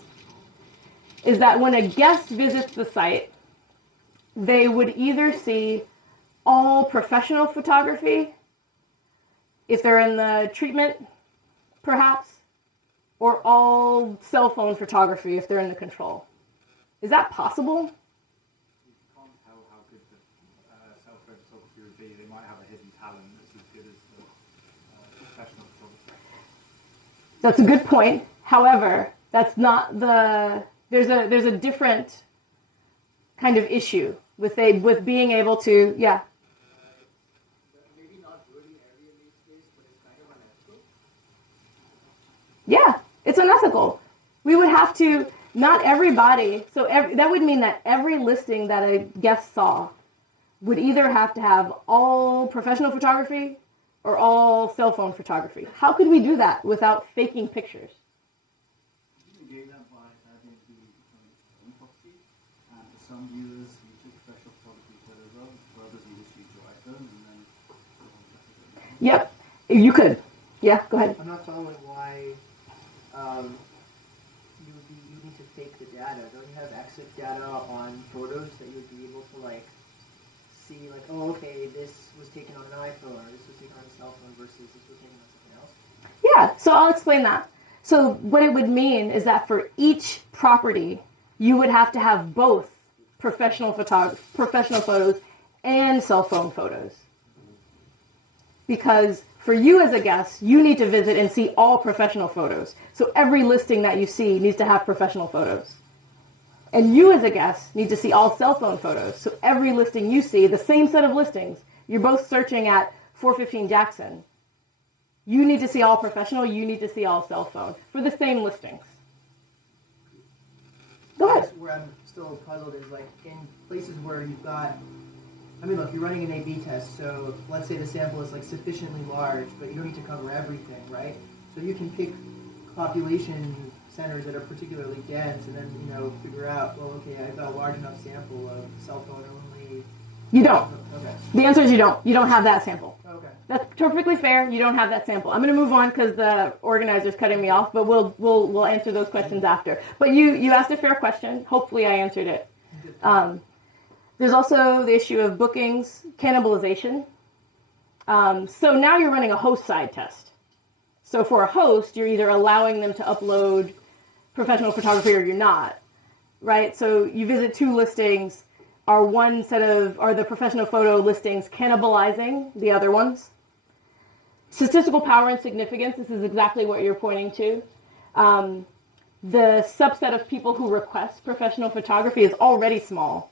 is that when a guest visits the site, they would either see all professional photography, if they're in the treatment, perhaps, or all cell phone photography if they're in the control. Is that possible? You can't tell how good the self-read photography would be. They might have a hidden talent that's as good as the professional photographer. That's a good point. However, that's not the. There's a different kind of issue with being able to, yeah. Maybe not really Airbnb space, but it's kind of unethical. Yeah, it's unethical. We would have to, not everybody, so that would mean that every listing that a guest saw would either have to have all professional photography or all cell phone photography. How could we do that without faking pictures? You gave that by Airbnb becoming its own property, and for some users you took professional photography photos of, for others you just used your iPhone, and then... Yep, you could. Yeah, go ahead. I'm not following why you need to fake the data. Don't you have exif data on photos that you would be able to like see like, oh, okay, this was taken on an iPhone or this was taken on a cell phone versus this was taken on something else? Yeah, so I'll explain that. So what it would mean is that for each property, you would have to have both professional photos and cell phone photos. Because for you as a guest, you need to visit and see all professional photos. So every listing that you see needs to have professional photos. And you as a guest need to see all cell phone photos. So every listing you see, the same set of listings, you're both searching at 415 Jackson. You need to see all professional, you need to see all cell phone for the same listings. Go ahead. Where I'm still puzzled is like in places where you've got, I mean, look, you're running an A/B test, so let's say the sample is like sufficiently large, but you don't need to cover everything, right? So you can pick population centers that are particularly dense, and then figure out, well, okay, I've got a large enough sample of cell phone only. You don't. Okay. The answer is you don't. You don't have that sample. Okay. That's perfectly fair. You don't have that sample. I'm going to move on because the organizer's cutting me off, but we'll answer those questions after. But you asked a fair question. Hopefully I answered it. There's also the issue of bookings, cannibalization. So now you're running a host side test. So for a host, you're either allowing them to upload professional photography or you're not, right? So you visit two listings. Are the professional photo listings cannibalizing the other ones? Statistical power and significance, this is exactly what you're pointing to. The subset of people who request professional photography is already small.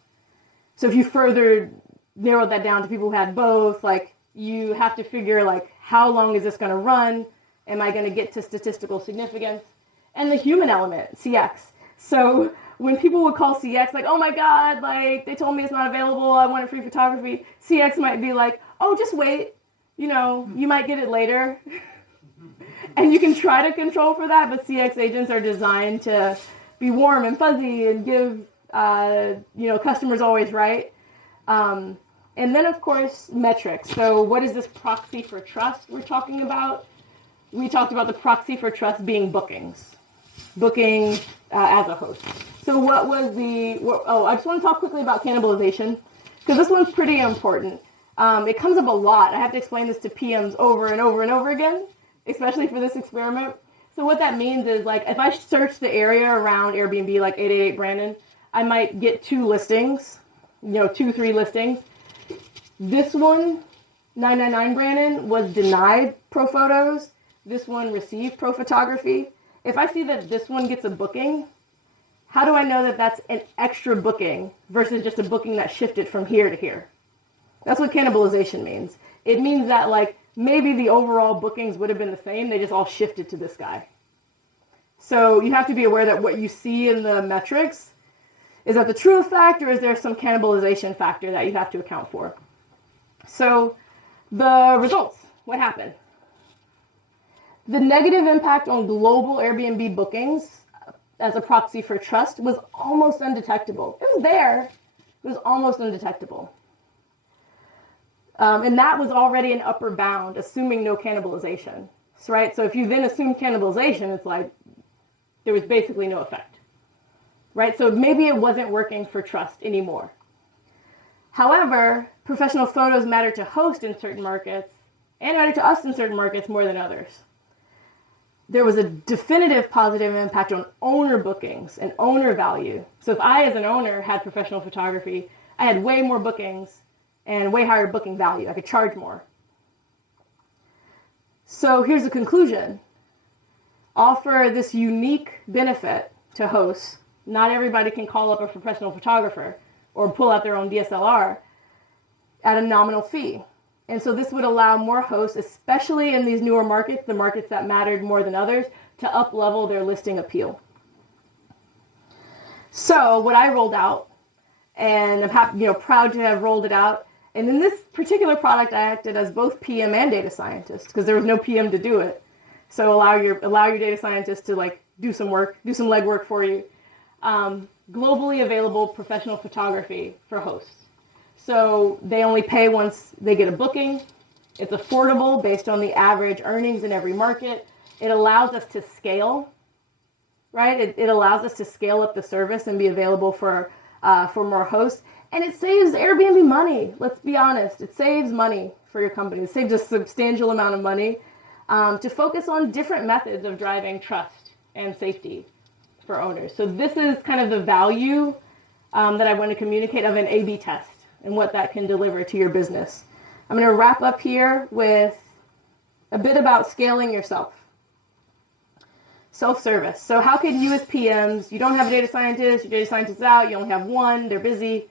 So if you further narrow that down to people who had both, like you have to figure like how long is this going to run? Am I going to get to statistical significance? And the human element, CX. So when people would call CX like, oh my God, like they told me it's not available, I wanted free photography, CX might be like, oh, just wait, you might get it later. And you can try to control for that, but CX agents are designed to be warm and fuzzy and give, customers always right. And then, of course, metrics. So what is this proxy for trust we're talking about? We talked about the proxy for trust being bookings. Booking as a host. So what was I just want to talk quickly about cannibalization, because this one's pretty important. It comes up a lot. I have to explain this to PMs over and over and over again, especially for this experiment. So what that means is, like, if I search the area around Airbnb, like 888 Brandon, I might get 2 listings, 2-3 listings. This one 999 Brandon was denied pro photos. This one received pro photography. If I see that this one gets a booking, how do I know that that's an extra booking versus just a booking that shifted from here to here? That's what cannibalization means. It means that like maybe the overall bookings would have been the same, they just all shifted to this guy. So you have to be aware that what you see in the metrics, is that the true effect or is there some cannibalization factor that you have to account for? So the results, what happened? The negative impact on global Airbnb bookings as a proxy for trust was almost undetectable. It was there, it was almost undetectable. And that was already an upper bound, assuming no cannibalization, right? So if you then assume cannibalization, it's like there was basically no effect, right? So maybe it wasn't working for trust anymore. However, professional photos matter to host in certain markets and matter to us in certain markets more than others. There was a definitive positive impact on owner bookings and owner value. So if I, as an owner, had professional photography, I had way more bookings and way higher booking value. I could charge more. So here's the conclusion. Offer this unique benefit to hosts. Not everybody can call up a professional photographer or pull out their own DSLR at a nominal fee. And so this would allow more hosts, especially in these newer markets, the markets that mattered more than others, to up-level their listing appeal. So what I rolled out, and I'm happy, proud to have rolled it out, and in this particular product, I acted as both PM and data scientist because there was no PM to do it. So allow your data scientist to like do some work, do some legwork for you. Globally available professional photography for hosts. So they only pay once they get a booking. It's affordable based on the average earnings in every market. It allows us to scale, right? It allows us to scale up the service and be available for more hosts. And it saves Airbnb money. Let's be honest. It saves money for your company. It saves a substantial amount of money to focus on different methods of driving trust and safety for owners. So this is kind of the value that I want to communicate of an A/B test and what that can deliver to your business. I'm going to wrap up here with a bit about scaling yourself. Self-service. So how can you as PMs, you don't have a data scientist, your data scientist is out, you only have one, they're busy.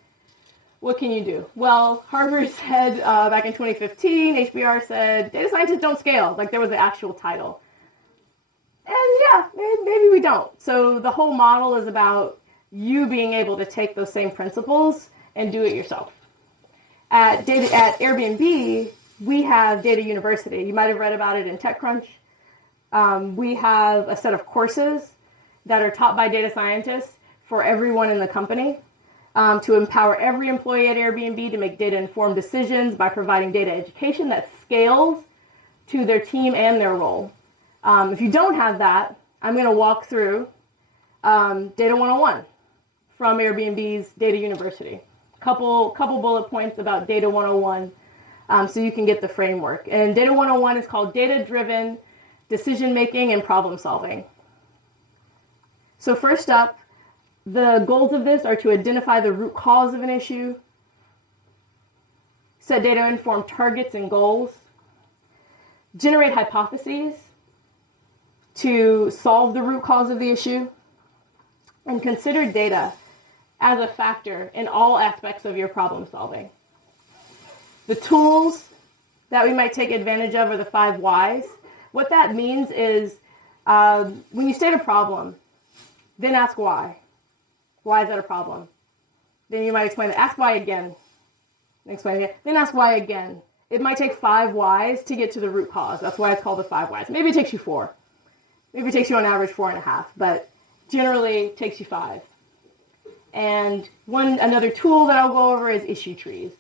What can you do? Well, Harvard said back in 2015, HBR said, data scientists don't scale. Like there was the actual title. And yeah, maybe we don't. So the whole model is about you being able to take those same principles and do it yourself. At Airbnb, we have Data University. You might have read about it in TechCrunch. We have a set of courses that are taught by data scientists for everyone in the company to empower every employee at Airbnb to make data-informed decisions by providing data education that scales to their team and their role. If you don't have that, I'm going to walk through Data 101 from Airbnb's Data University. Couple bullet points about Data 101 so you can get the framework. And Data 101 is called Data-Driven Decision-Making and Problem Solving. So first up, the goals of this are to identify the root cause of an issue, set data-informed targets and goals, generate hypotheses to solve the root cause of the issue, and consider data as a factor in all aspects of your problem solving. The tools that we might take advantage of are the 5 whys. What that means is when you state a problem, then ask why. Why is that a problem? Then you might explain it. Ask why again. Explain it. Then ask why again. It might take 5 whys to get to the root cause. That's why it's called the 5 whys. Maybe it takes you 4. Maybe it takes you on average 4.5, but generally it takes you 5. And another tool that I'll go over is issue trees.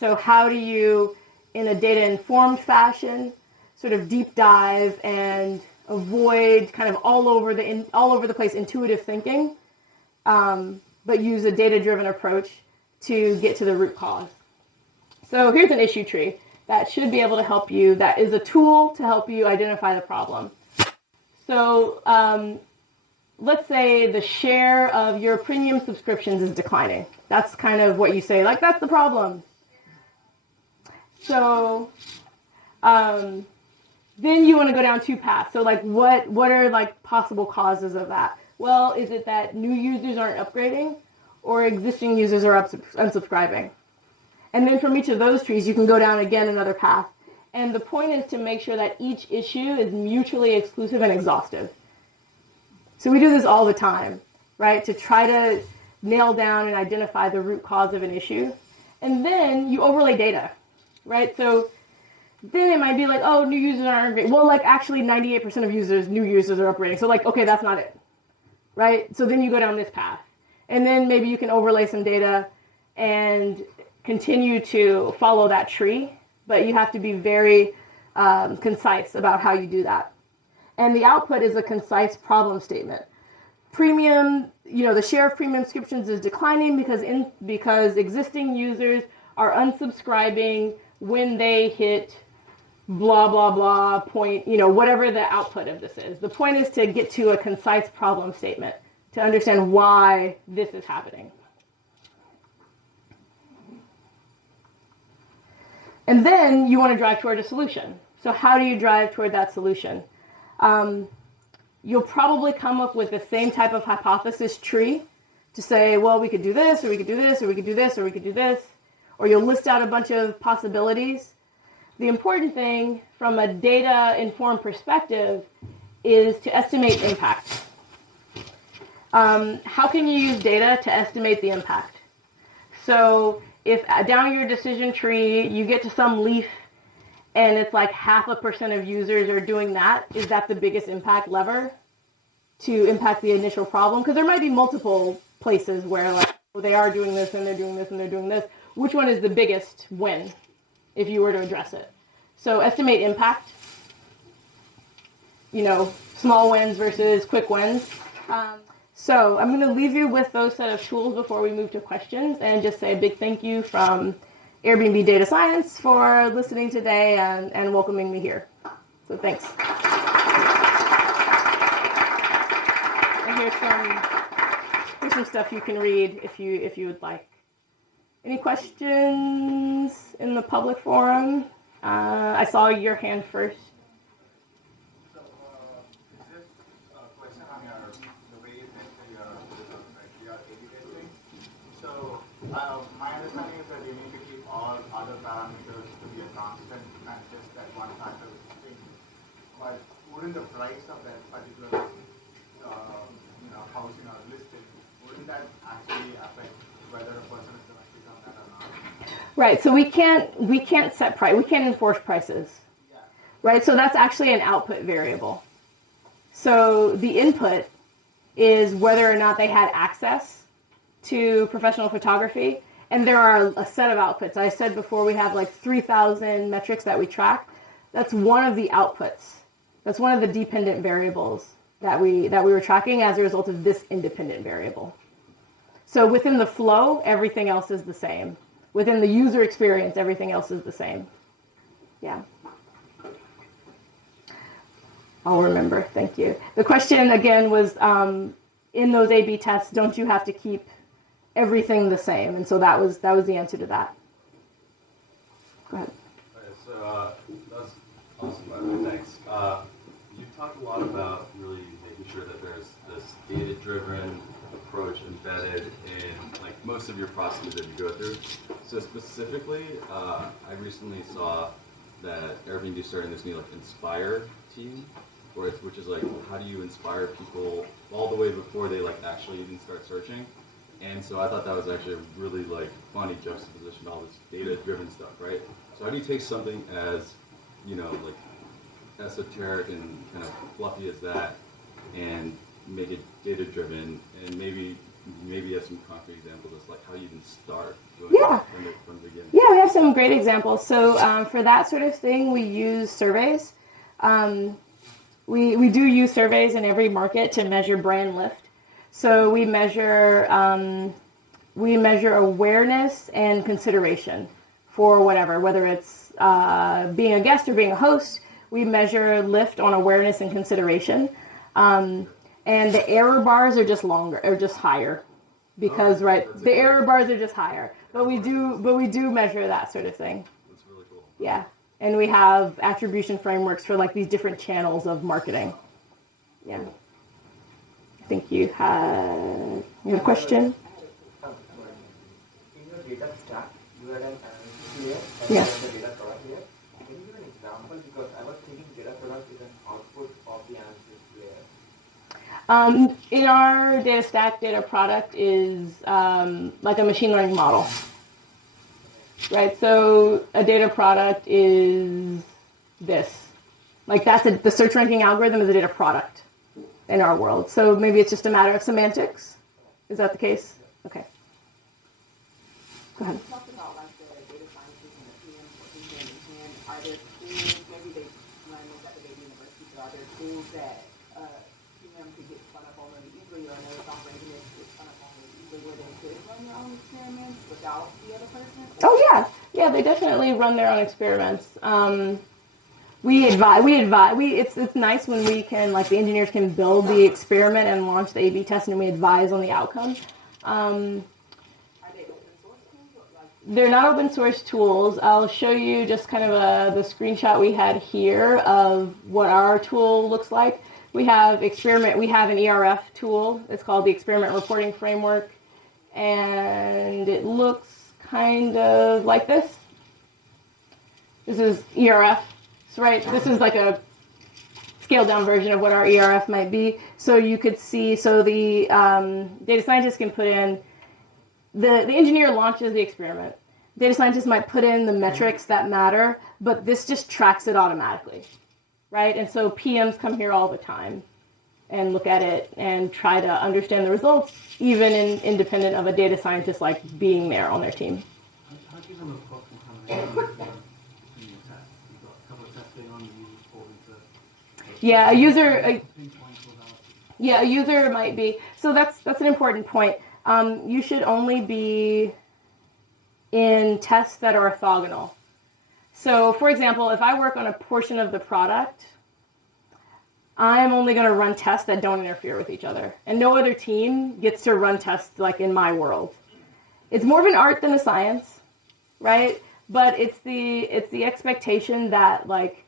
So how do you, in a data-informed fashion, sort of deep dive and avoid kind of all over the place intuitive thinking, but use a data-driven approach to get to the root cause. So here's an issue tree that should be able to help you. That is a tool to help you identify the problem. So let's say the share of your premium subscriptions is declining. That's kind of what you say, like, that's the problem. So then you want to go down two paths. So like what are like possible causes of that? Well, is it that new users aren't upgrading or existing users are unsubscribing? And then from each of those trees, you can go down again another path. And the point is to make sure that each issue is mutually exclusive and exhaustive. So we do this all the time, right? To try to nail down and identify the root cause of an issue. And then you overlay data, right? So then it might be like, oh, new users aren't upgrading. Well, like actually 98% of new users are upgrading. So like, okay, that's not it, right? So then you go down this path. And then maybe you can overlay some data and continue to follow that tree, but you have to be very concise about how you do that. And the output is a concise problem statement. Premium, the share of premium subscriptions is declining because existing users are unsubscribing when they hit blah, blah, blah point, whatever the output of this is. The point is to get to a concise problem statement to understand why this is happening. And then you want to drive toward a solution. So how do you drive toward that solution? You'll probably come up with the same type of hypothesis tree to say, well, we could do this, or we could do this, or we could do this, or we could do this. Or you'll list out a bunch of possibilities. The important thing from a data-informed perspective is to estimate impact. How can you use data to estimate the impact? So if down your decision tree, you get to some leaf and it's like 0.5% of users are doing that, is that the biggest impact lever to impact the initial problem? Because there might be multiple places where like, oh, they are doing this and they're doing this and they're doing this. Which one is the biggest win if you were to address it? So estimate impact, small wins versus quick wins. So I'm going to leave you with those set of tools before we move to questions and just say a big thank you from Airbnb Data Science for listening today and welcoming me here. So thanks. And here's some stuff you can read if you would like. Any questions in the public forum? I saw your hand first. So, is this a question on the way you mentioned your results, right? Your A/B testing. So, my understanding is that you need to keep all other parameters to be a constant and just that one factor which is changing. But wouldn't the price of that particular, housing or listing, wouldn't that actually affect whether a person is going to click on that or not? Right, so we can't set price, we can't enforce prices, Yeah. right? So that's actually an output variable. So the input is whether or not they had access to professional photography, and there are a set of outputs. I said before we have like 3,000 metrics that we track. That's one of the outputs. That's one of the dependent variables that we were tracking as a result of this independent variable. So within the flow, everything else is the same. Within the user experience, everything else is the same. Yeah. I'll remember. Thank you. The question again was, in those A/B tests, don't you have to keep everything the same? And so that was the answer to that. Go ahead. Okay, so that's awesome, by the way. Thanks. You talked a lot about really making sure that there's this data-driven approach embedded in like most of your processes that you go through. So specifically, I recently saw that Airbnb is starting this new like Inspire team, which is like how do you inspire people all the way before they like actually even start searching. And so I thought that was actually a really like funny juxtaposition to all this data-driven stuff, right? So how do you take something as like esoteric and kind of fluffy as that and make it data-driven, and maybe you have some concrete examples of like how you even start doing Yeah. it from the beginning. Yeah, we have some great examples. So for that sort of thing, we use surveys. We do use surveys in every market to measure brand lift. So we measure awareness and consideration for whether it's being a guest or being a host. We measure lift on awareness and consideration. And the error bars are just higher, because the error bars are just higher. But we do measure that sort of thing. That's really cool. Yeah. And we have attribution frameworks for like these different channels of marketing. Yeah. I think you had a question? In your data stack, you had an analysis layer and Yeah. you had the data product layer. Can you give an example? Because I was thinking data product is an output of the analysis layer. In our data stack, data product is like a machine learning model. Right, so a data product is this. Like the search ranking algorithm is a data product in our world. So maybe it's just a matter of semantics. Is that the case? Okay. Go ahead. You talked about like the data scientists and the PMs working hand in hand. Are there tools, maybe they learned this at the Data University, but are there tools that PM could get spun up on really easily, or another software engineer could get spun up on really easily, where they could run their own experiments without the other person? Oh yeah, yeah, they definitely run their own experiments. It's nice when we can, like, the engineers can build the experiment and launch the A/B test, and we advise on the outcome. Are they open source tools? Or like They're not open source tools. I'll show you just kind of the screenshot we had here of what our tool looks like. We have an ERF tool. It's called the Experiment Reporting Framework, and it looks kind of like this. This is ERF, right? This is like a scaled down version of what our ERF might be. So you could see, so the data scientist can put in, the engineer launches the experiment. Data scientists might put in the metrics that matter, but this just tracks it automatically, right? And so PMs come here all the time and look at it and try to understand the results, even independent of a data scientist like being there on their team. How do you know the cross contamination between your tests? You've got a couple of tests going on, you use fall into Yeah, a pinpoint user might be. So that's an important point. You should only be in tests that are orthogonal. So, for example, if I work on a portion of the product, I'm only going to run tests that don't interfere with each other. And no other team gets to run tests like in my world. It's more of an art than a science, right? But it's the expectation that, like,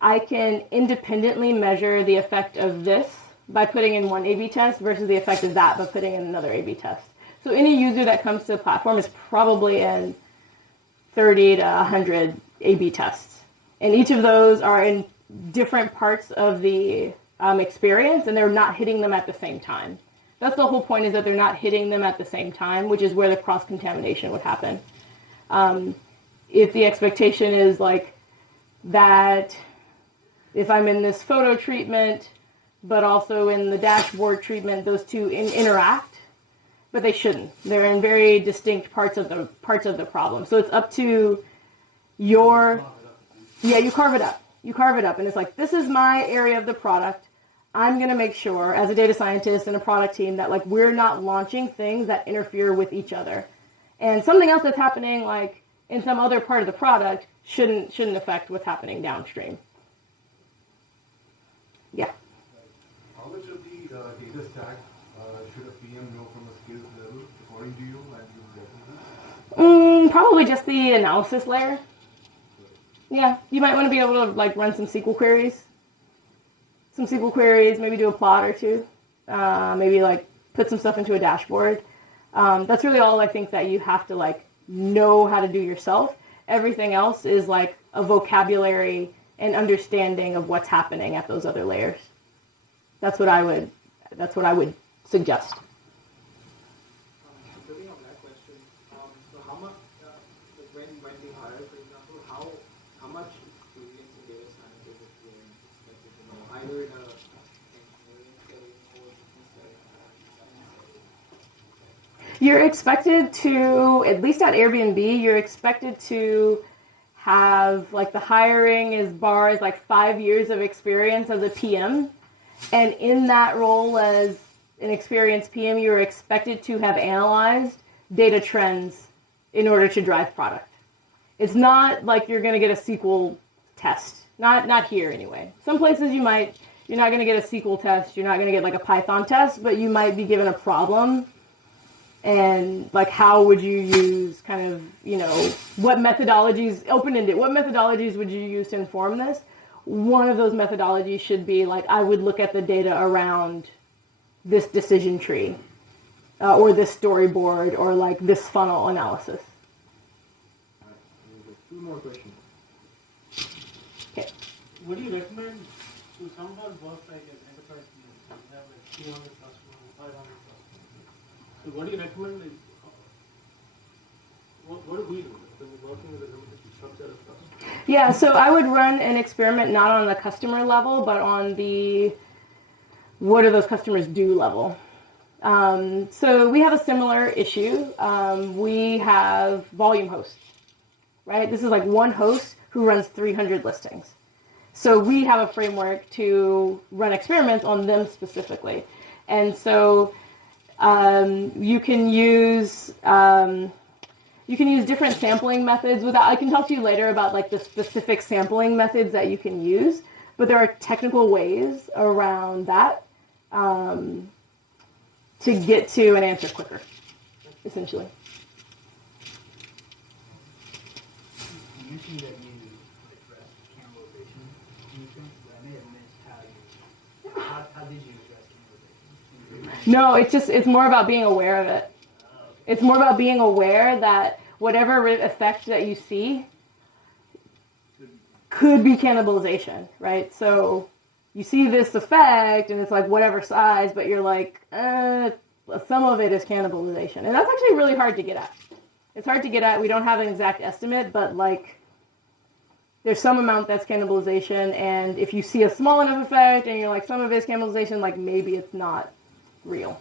I can independently measure the effect of this by putting in one A/B test versus the effect of that by putting in another A/B test. So any user that comes to the platform is probably in 30 to 100 A/B tests. And each of those are in different parts of the experience, and they're not hitting them at the same time. That's the whole point, is that they're not hitting them at the same time, which is where the cross-contamination would happen. If the expectation is like that, if I'm in this photo treatment, but also in the dashboard treatment, those two interact, but they shouldn't. They're in very distinct parts of the problem. So it's up to your, you carve it up. You carve it up, and it's like, this is my area of the product. I'm going to make sure, as a data scientist and a product team, that, like, we're not launching things that interfere with each other. And something else that's happening, like, in some other part of the product shouldn't affect what's happening downstream. Yeah. How much of the data stack should a PM know from a skills level, according to you, and you recommend? Probably just the analysis layer. Yeah, you might want to be able to, like, run some SQL queries. Maybe do a plot or two. Maybe, like, put some stuff into a dashboard. That's really all I think that you have to, like, know how to do yourself. Everything else is, like, a vocabulary and understanding of what's happening at those other layers. That's what I would suggest. Building on that question, so how much, when we hire, for example, how much experience in data science is a student expected to know, either in a engineering setting or business setting or science setting? You're expected to, at least at Airbnb, you're expected to have, like, the hiring is bar is like 5 years of experience as a PM. And in that role as an experienced PM, you're expected to have analyzed data trends in order to drive product. It's not like you're going to get a SQL test. Not here anyway. Some places you're not going to get a SQL test. You're not going to get, like, a Python test, but you might be given a problem And like, how would you use kind of, what methodologies, open-ended, what methodologies would you use to inform this? One of those methodologies should be like, I would look at the data around this decision tree, or this storyboard, or like this funnel analysis. Two more questions. Okay. What do you recommend to someone work like an enterprise PM? So you have like 300 customers, 500 customers. So what do you recommend? Like, what do we do when we're working with a limited subset of customers? Yeah, so I would run an experiment not on the customer level, but on the what do those customers do level. So we have a similar issue. We have volume hosts, right? This is like one host who runs 300 listings. So we have a framework to run experiments on them specifically. And so you can use different sampling methods. I can talk to you later about like the specific sampling methods that you can use, but there are technical ways around that to get to an answer quicker, essentially. You mentioned that you addressed cannibalization in the thing, but I may have missed how did you address cannibalization? No, it's more about being aware of it. It's more about being aware that whatever effect that you see could be cannibalization, right? So you see this effect and it's like whatever size, but you're like, some of it is cannibalization. And that's actually really hard to get at. It's hard to get at. We don't have an exact estimate, but like there's some amount that's cannibalization. And if you see a small enough effect and you're like, some of it is cannibalization, like maybe it's not real.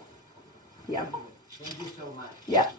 Yeah. Thank you so much. Yeah.